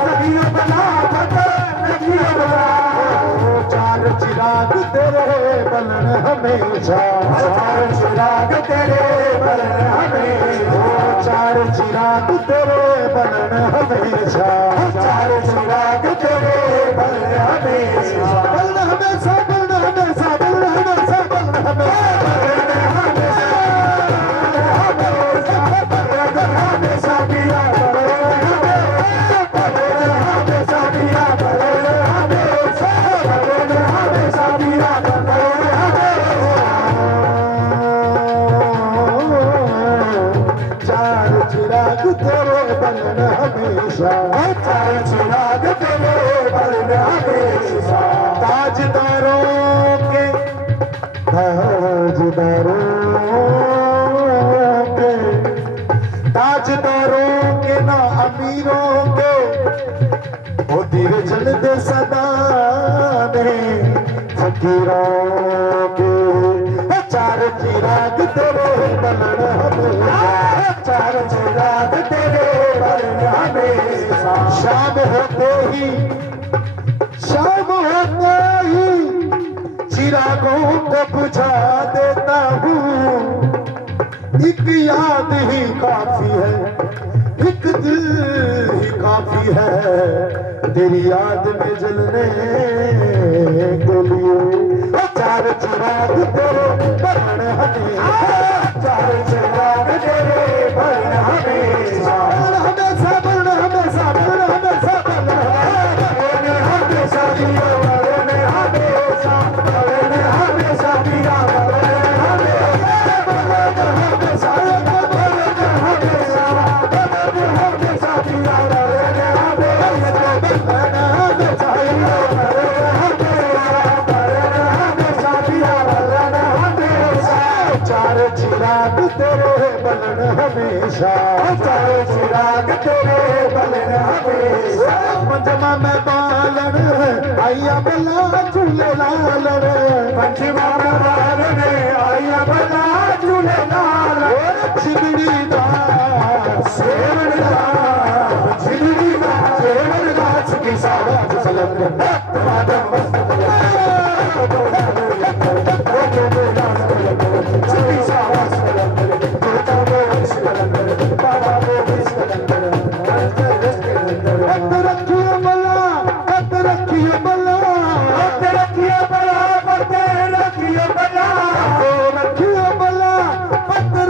रखियो बला रखियो बला चार चिराग तेरे बलन हमेशा चार चिराग तेरे बलन हमेशा चार चिराग तेरे बलन हमेशा चार चिराग तेरे बलन हमेशा बलन हमेशा बलन हमेशा बलन हमेशा बलन हमेशा पिया तेरे बलन हमेशा चार चिराग तेरे बलन हमेशा ताजदारों के ना अमीरों के वो दिल जल दे सदा ने फकीरों के चार चिराग तेरे बलन हमेशा चार चिराग तेरे बलन हमेशा शाम होते ही चिरागों को बुझा देता हूँ एक याद ही काफी है एक दिल ही काफी है तेरी याद में जलने के लिए चार चिराग तेरे बलन हमेशा चार चिराग तेरे बलन हमेशा हमेशा बलन हमेशा बलन हमेशा बलन हमेशा दियो बलन हमेशा बलन हमेशा दिया बलन हमेशा बलन हमेशा बलन हमेशा दिया बलन चार चिराग तेरे बलन हमेशा चार चिराग तेरे बलन हमेशा पंचमा में बालन आइया बला झूलेलाल रे पंचमा में बालन आइया बला झूलेलाल जिंदड़ी दा सेवन दा जिंदड़ी दा सेवन दा सखी सावाज सलम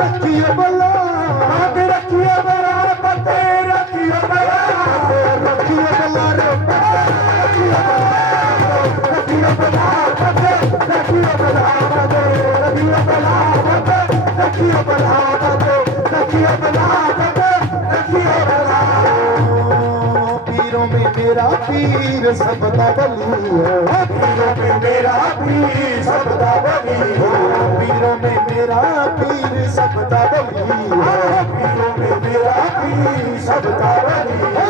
रखियो बला रखियो बलावत, रखियो बलावत, रखियो बलावत, रखियो बलावत। पीरों में मेरा पीर सबदा वली है, पीरों में मेरा पीर सबदा वली है, पीरों में मेरा पीर सबदा वली है, पीरों में मेरा पीर सबदा वली है।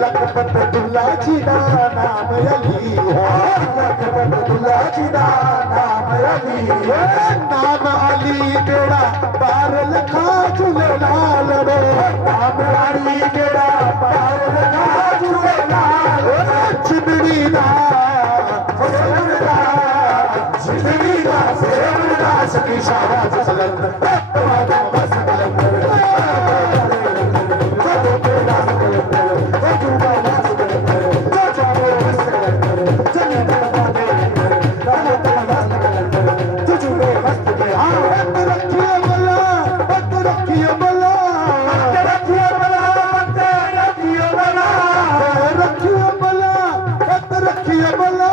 लखपत दुल्ला जी दा नाम अली है, लखपत दुल्ला जी दा नाम अली है, नाम अली बेड़ा पार लखा झूलेलाल रे, नाम अली बेड़ा पार लखा झूलेलाल। चिमड़ी दा सेवनदा, जिंदगीदा सेवनदा, सखी शाबाश सलंदर, तुम्हारा मस्त कलंदर, तो तेरा कलंदर, तो तुम्हारा मस्त कलंदर, तो चारो मस्त कलंदर, चले तेरा कलंदर, राजा तेरा मस्त कलंदर, तुझे मस्त के मत रखियो बला, मत रखियो बला, रखियो बला, रखियो बला, रखियो बला, मत रखियो बला,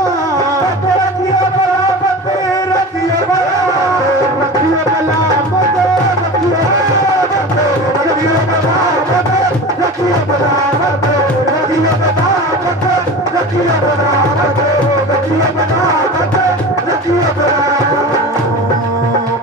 रखियो बला, रखियो बला, रखियो बला, मत रखियो रखियो बलावत, रखियो बलावत, रखियो बलावत, रखियो बलावत, रखियो बलावत, रखियो बलावत।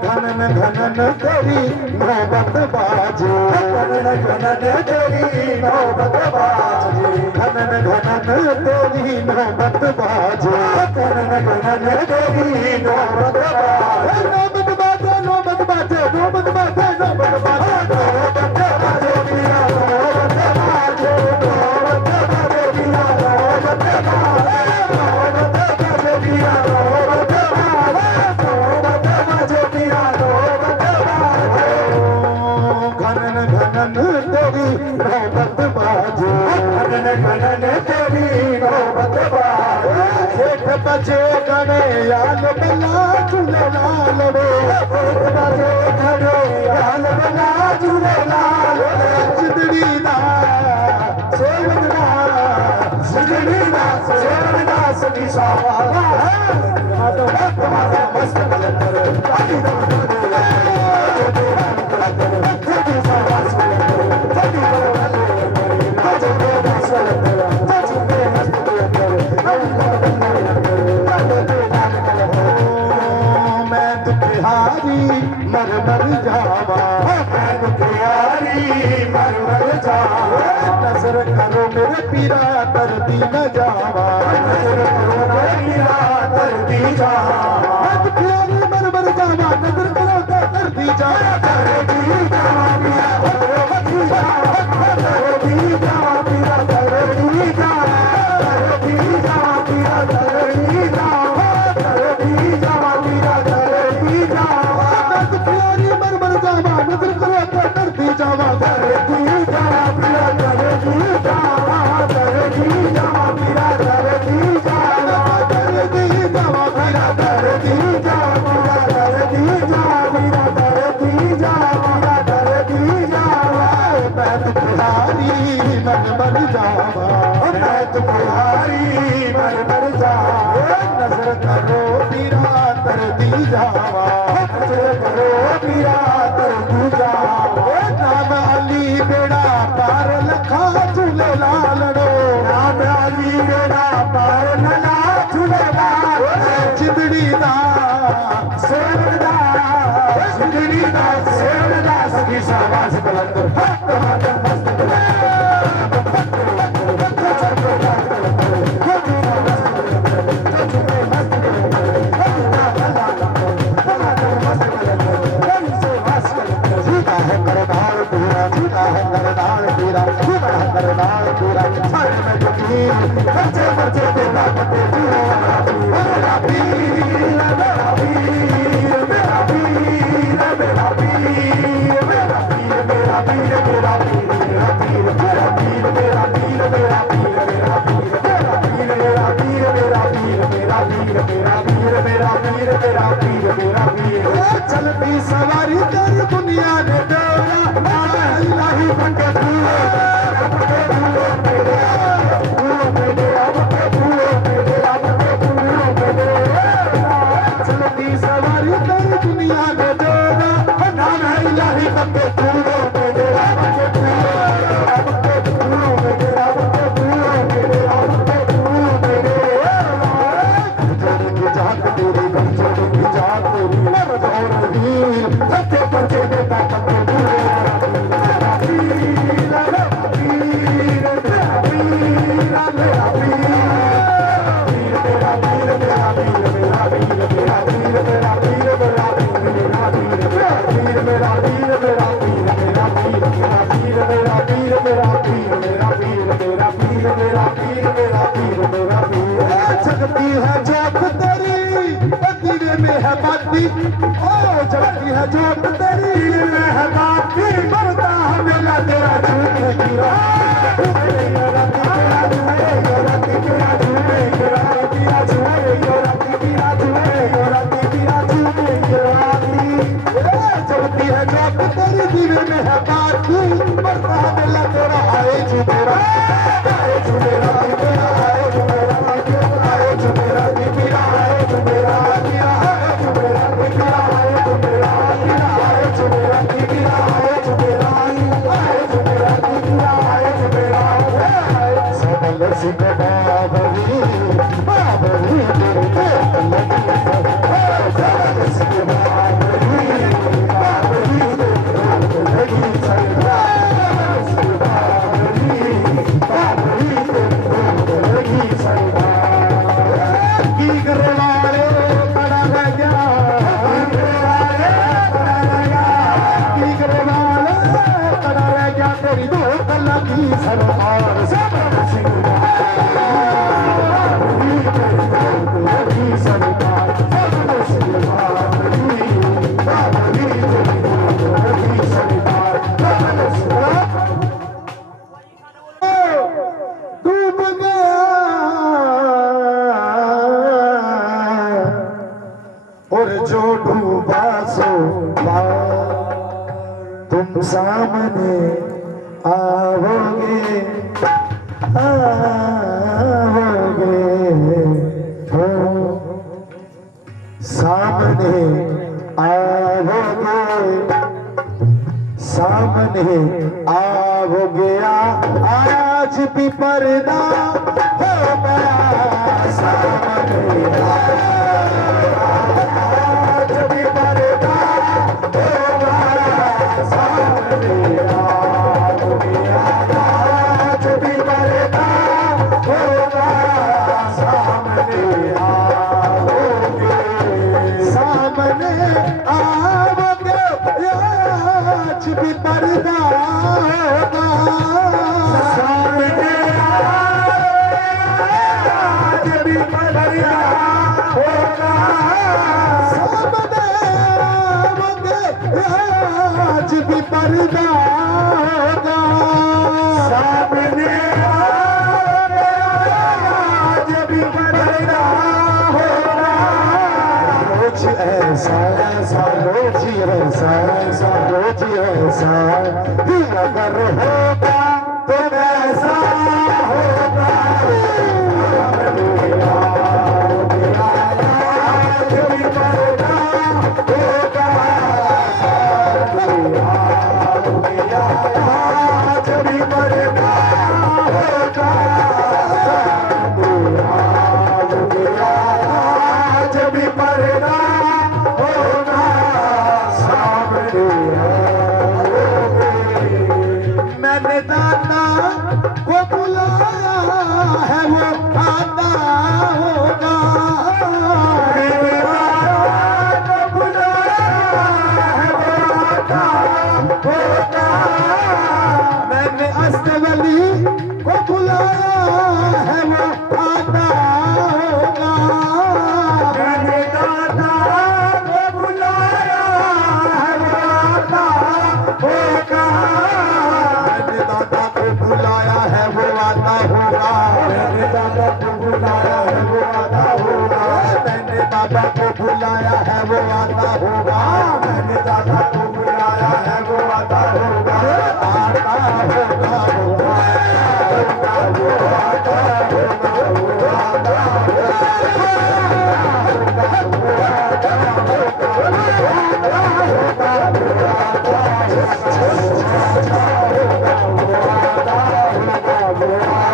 घनन घनन तेरी मोहब्बत बाजे, घनन घनन तेरी नौबत बाजे, घनन घनन तेरी मोहब्बत बाजे, घनन घनन तेरी नौबत बाजे, नौबत बाजे, नौबत बाजे, नौबत बाजे, नौबत बाजे, नौबत बाजे पिया, नौबत बाजे, नौबत बाजे पिया, नौबत बाजे, नौबत बाजे पिया, नौबत बाजे, नौबत बाजे पिया, नौबत बाजे। घनन घनन तेरी मोहब्बत बाजे, घनन घनन तेरी नौबत बाजे, एक बजे गणे याल बला झूलेलाल रे, एक बजे घड़े याल बला झूलेलाल, जिंदड़ी दा सेवनदा, जिंदगीदा सेवनदा, सखी शाबाश तुम्हारा मस्त कलंदर, काली कलंदर, तेरा कलंदर, सखी शाबाश कलंदर, सखी कलंदर, काजल के दास कलंदर, काजल के मस्त कलंदर, मैं दुखियारी मर मर जावा, मैं दुखियारी मर मर जावा, नजर करो मेरे पीरा दर्दी न जावा, नजर करो मेरा दर्दी जावा, मैं दुखियारी मर मर जावा, नजर करो दर्दी जावा, दर्दी जावा पिया, दर्दी जावा, दर्दी जावा पिया, दर्दी जावा, दर्दी जावा पिया, दर्दी जावा, दर्दी जावा पिया, दर्दी जावा, मैं दुखियारी मर मर जावा, नजर करो दर्दी जावा, दर्दी जावा पिया, दर्दी जावा, दर्दी जावा पिया, दर्दी जावा, दर्दी जावा पिया, दर्दी जावा पिया, दर्दी जावा पिया, दर्दी जावा पिया, दर्दी जावा। मैं दुखियारी मन मर जावा, मैं तुम्हारी मर मर जावा, नजर करो पीरा दर्दी जावा, नजर करो पिया, दर्दी जावा, नाम अली बेड़ा पार लखा झूलेलाल रो, नाम अली बेड़ा पार नला झूलेलाल, जिंदड़ी दा सेवनदा, जिंदगीदा सेवनदा, सखी शाबाश कलंदर, तुम्हारा मस्त जीता है करनाल पूरा, जीता है करनाल पूरा, जीता है करनाल पूरा, सारे में जो पीर, बच्चे बच्चे देता पते मेरा पीर, मेरा पीर, मेरा पीर, मेरा पीर, मेरा पीर, मेरा पीर, मेरा पीर, मेरा पीर, मेरा पीर, मेरा पीर, मेरा पीर, मेरा पीर, मेरा पीर, मेरा पीर, मेरा पीर, मेरा पीर, मेरा पीर, मेरा पीर, मेरा पीर, मेरा पीर। चलती सवारी तेरी दुनिया ने डोरा, आला इलाही बनके फूले, अपने फूलों पे दे, फूलों पे दे, अपने फूलों पे दे, अपने फूलों पे दे। चलती सवारी तेरी दुनिया ने जलती है जोत तेरी मेहताब की मरता मेला तेरा झूठे गिरा जलती है जोत तेरी दिल में है बात की मरता मेला तेरा आए झूठेरा आए झूठेरा आए झूठेरा आए झूठेरा दीपिरा आए झूठेरा आए झूठेरा दीपिरा आए झूठेरा आए झूठेरा दीपिरा आए झूठेरा आए झूठेरा दीपिरा आए झूठेरा सबल सिंह बाबरी बाबरी तेरे लगी सबल सिंह बाबरी बाबरी लगी सबल सिंह बाबरी बाबरी लगी की करवाले खड़ा रह गया की करवाले खड़ा रह गया तेरी दो कला की सरकार सबल सिंह बाबरी लगी सरकार सबल सिंह बाबरी बाबरी लगी सरकार सबल सिंह डूब गया और जो डूबा सो तुम सामने आओगे आओगे हो सामने आओगे सामने आओगे आज भी पर्दा हो गया सामने आज भी पर्दा होगा सामने आओगे आज भी पर्दा होगा सामने आओगे सामने आओगे आज भी पर्दा होगा सामने आज भी पर्दा होगा सामने आओगे आज भी पर्दा होगा सामने आज भी पर्दा होगा रोज ऐसा ऐसा रोज ऐसा ऐसा रोज ऐसा ही अगर होगा तो वैसा होगा आज भी पर्दा होगा आज भी पर्दा होगा आज भी पर्दा होगा सामने मैंने दादा को बुलाया है वो आता होगा मैंने दादा को बुलाया है वो आता होगा मैंने अस्तवली को बुलाया है वो आता होगा मैंने दादा को बुलाया है वो आता होगा मैंने दादा को बुलाया है वो आता होगा मैंने दादा को बुलाया है वो आता होगा मैंने दादा को बुलाया है वो आता होगा मैंने दादा को बुलाया है वो आता होगा आता होगा वो आता होगा वो आता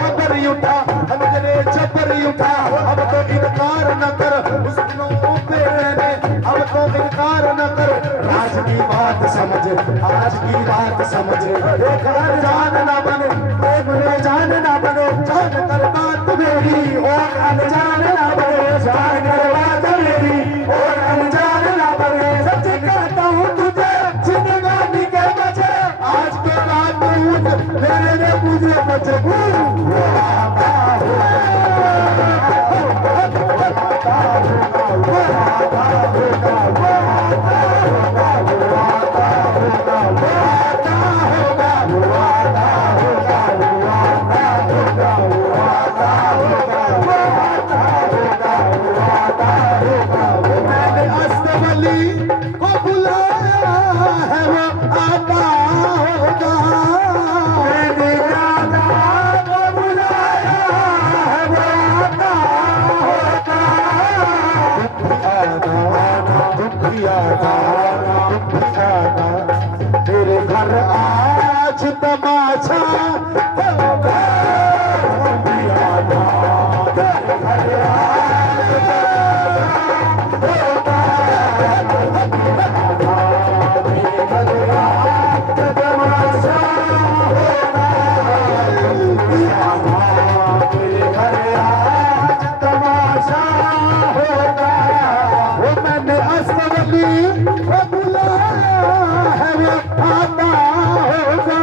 खबर उठा अब तेरे छपर उठा अब तो इनकार न कर उसनों पे रहने अब तो इनकार न कर राज की बात समझ आज की बात समझ एक अनजान ना बने मेरे जान ना बने जान कर बात मेरी और अनजान ना बने जान कर बात मेरी और अनजान ना बने सच कहता हूँ तुझे जिंदगानी के बचे आज के रात उठ मेरे ने मुझे बचे Oh, आना तेरे घर आज तमाशा होगा आना तेरे घर आज होगा मेरे घर आज तमाशा होगा आना मेरे घर आज तमाशा होगा वो मैंने असली वो बुलाया है वो आता होगा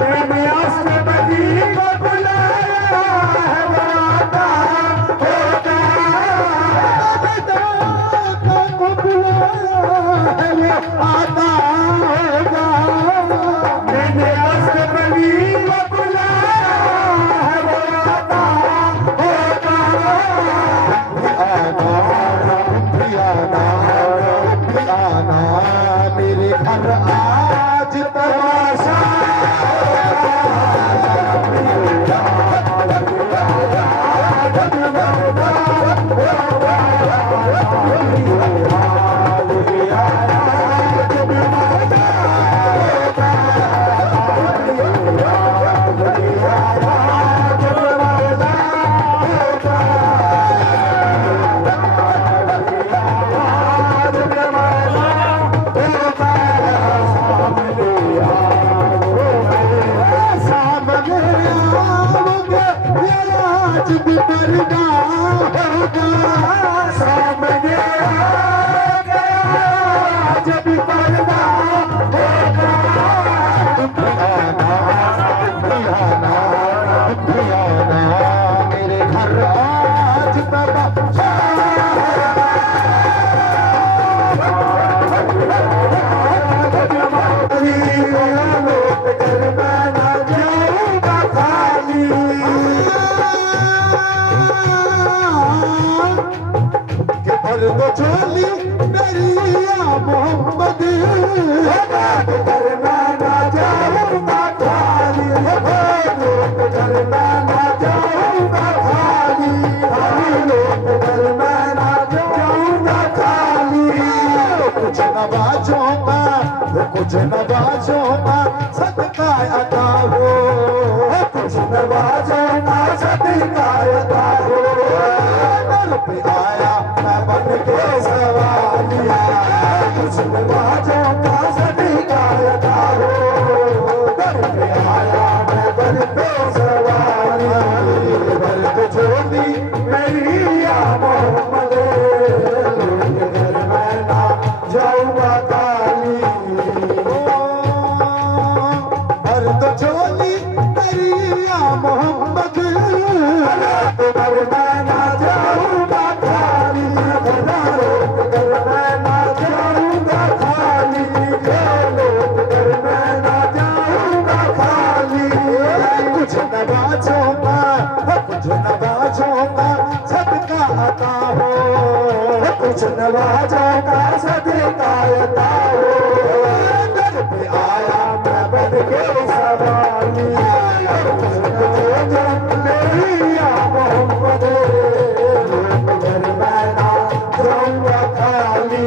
मैंने असली वो बुलाया है वो आता होगा को बुलाया है वो आता होगा मैंने असली वो बुलाया है वो आता होगा आना मेरे घर आज तमाशा पर्दा होगा सामने जब पर्दा होगा आना मेरे घर आज तमाशा तो चोली दरिया मोहम्मद घर में ना जाऊंगा खाली लोग घर में ना जाऊंगा खाली लोग घर में ना जाऊंगा खाली कुछ नवाजोंगा कुछ नवाजोंगा सदका अता हो कुछ नवाजोंगा सदका अता हो दर पे आया मैं बन के सवालिया कुछ नवाजों का सदका अता हो दर पे आया मैं बन के सवालिया बल को छोड़ी मेरी या मोहम्मद घर में ना जाऊंगा काली हर तो चोली मेरी या मोहम्मद घर में ना जाऊंगा खाली घर में ना जाऊंगा खाली लोग घर में ना जाऊंगा खाली कुछ नवाजोंगा कुछ नवाजोंगा सदका अता हो कुछ नवाजोंगा सदका अता हो दर पे आया मैं बन के सवालिया मेरी या मोहम्मद घर में ना जाऊंगा खाली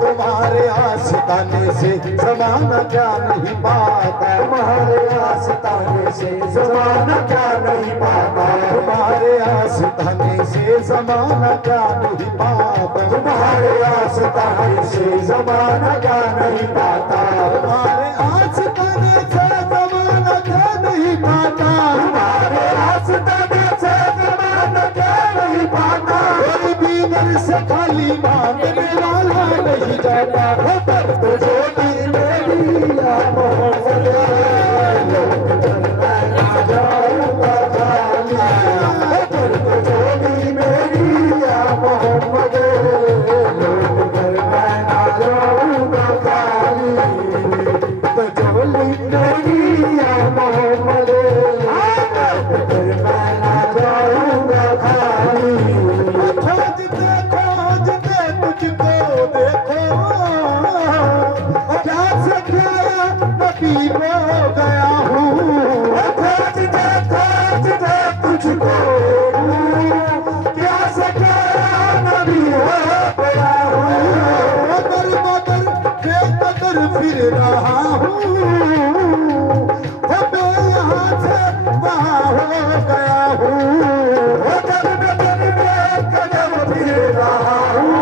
तुम्हारे आस्ताने से ज़माना क्या नहीं पाता तुम्हारे आस्ताने से ज़माना क्या नहीं पाता तुम्हारे आस्ताने से ज़माना क्या नहीं पाता तुम्हारे आस्ताने से ज़माना क्या नहीं पाता तुम्हारे आस्ताने से ज़माना क्या नहीं पाता तुम्हारे आस्ताने से ज़माना क्या नहीं पाता कोई भी दर से खाली मांगने वाला नहीं जाता पर तो छोटी मेरी या मोहम्मद जाऊंगा खाली पर तो छोटी मेरी या मोहम्मद घर में ना जाऊंगा खाली तो चोली मेरी या मोहम्मद घर में ना जाऊंगा खाली खोजते खोजते तुझको देखो हूँ, मैं यहाँ से वहाँ हो गया हूँ, कदम कदम फिर रहा हूँ,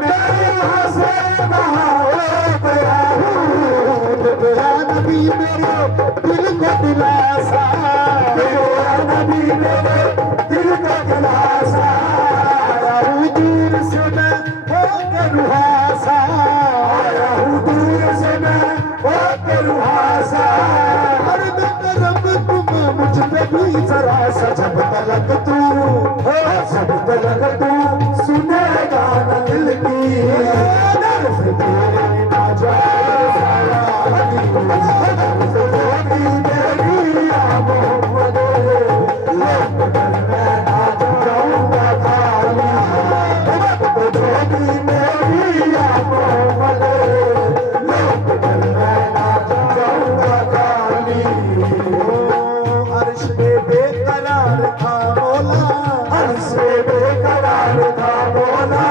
मैं यहाँ से वहाँ हो गया हूँ। मेरा नबी मेरे दिल को दिलासा, मेरा नबी मेरे दिल को दिलासा, आया हूँ दूर से मैं होकर रुहासा, आया हूँ दूर से मैं होकर रुहासा। हर दम रब तुम मुझ पे भी जरा सा, जब तलक तू जब तलक तू सुनेगा न दिल की दर्द तेरे ना जाए साया, दर्द होगी मेरी या मोहम्मद, लोग मैं ना जाऊंगा खाली, दर्द होगी मेरी या मोहम्मद, लोग मैं ना जाऊंगा खाली। अर्श पे बेकरार था मौला, अर्श पे बेकरार था मौला,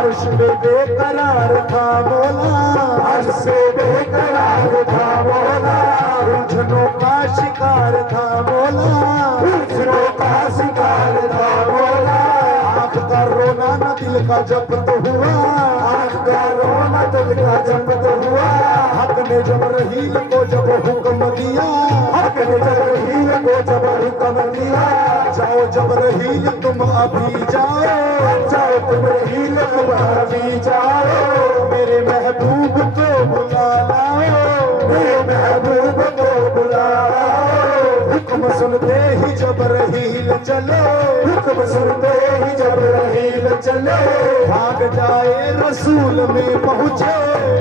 अर्श पे बेकरार था मौला, अर्श पे बेकरार था मौला, उलझनों का शिकार था मौला, उलझनों का शिकार था मौला। आँख का रोना न दिल का जब्त हुआ, आँख का रोना दिल का जब्त हुआ। हक ने जब रहील को जब हुक्म दिया, हक ने जब रहील को जब हुक्म दिया, जाओ जब रहील तुम अभी जाओ, जाओ तुम रहील तुम अभी जाओ, मेरे महबूब को बुला लाओ, मेरे महबूब को बुला लाओ। हुक्म सुनते ही जब रहील चले, हुक्म सुनते ही जब रहील चले, भाग जाए रसूल में पहुँचे,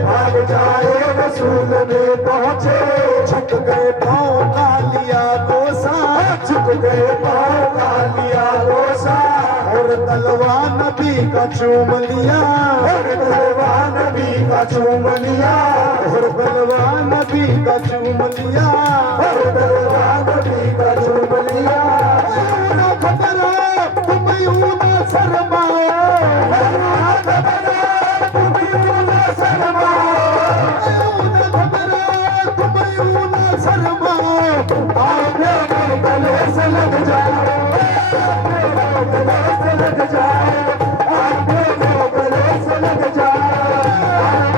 भाग जाए रसूल में पहुँचे। झुक गए पाँव का लिया गोसा, झुक गए पाँव का लिया गोसा, और तलवा नबी का चूम लिया, और तलवा नबी का चूम लिया, और तलवा नबी का चूम लिया, और तलवा नबी का चूम लिया। खतरा तुम यूं न शर्माओ, खतरा तुम यूं न शर्माओ, खतरा तुम यूं न शर्माओ, आओ मेरे गले से लग जाओ, मेरे गले से लग जाओ, आओ मेरे गले से लग जाओ,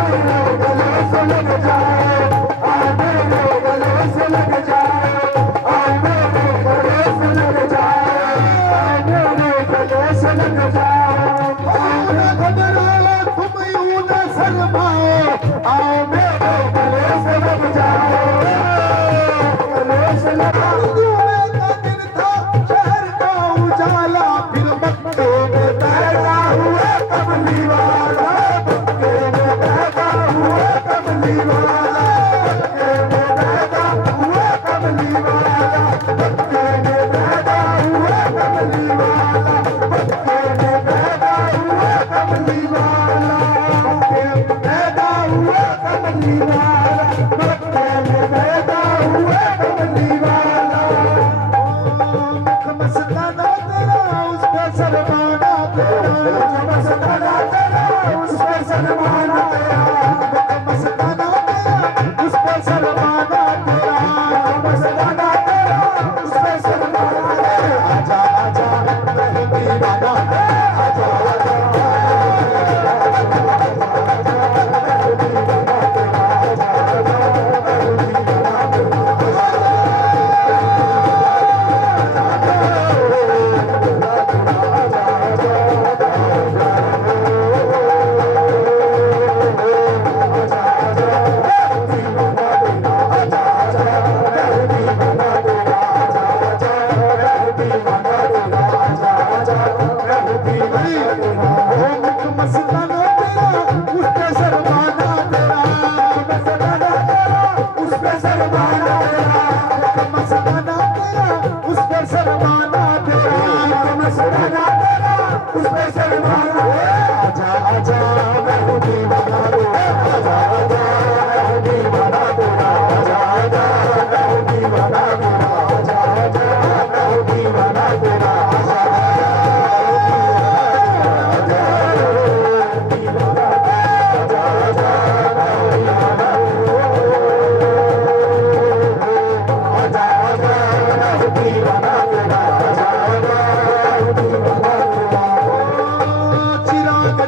मेरे गले से लग जाओ, आओ मेरे गले से लग जाओ, आओ मेरे गले से लग जाओ, मेरे गले से लग जाओ। खतरा तुम यूं न शर्माओ, आओ मेरे गले से लग जाओ, गले से लग जाओ। दिन था शहर का उजाला, फिर मक्के में पैदा हुआ कमली वाला, मक्के में पैदा हुआ कमली वाला, मक्के में पैदा हुआ कमली वाला, मक्के में पैदा हुआ कमली वाला, मक्के में पैदा हुआ कमली वाला, मक्के में पैदा हुआ कमली वाला, मक्के में पैदा हुआ कमली वाला। मुख मस्ताना तेरा उस पे सरमाना तेरा, मुख मस्ताना तेरा उस पे सरमाना तेरा, मुख मस्ताना तेरा उस पे सरमाना तेरा, मुख मस्ताना तेरा उस पे सरमाना तेरा। आजा आजा मैं दीवाना, आजा आजा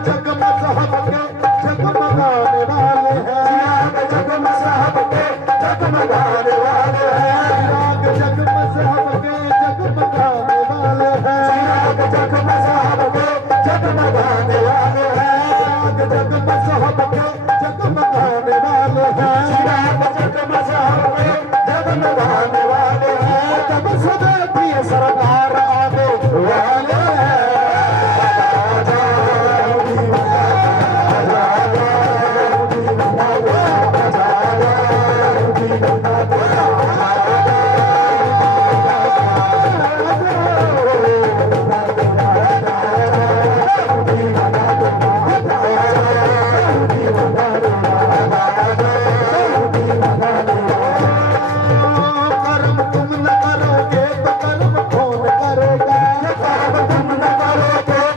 जग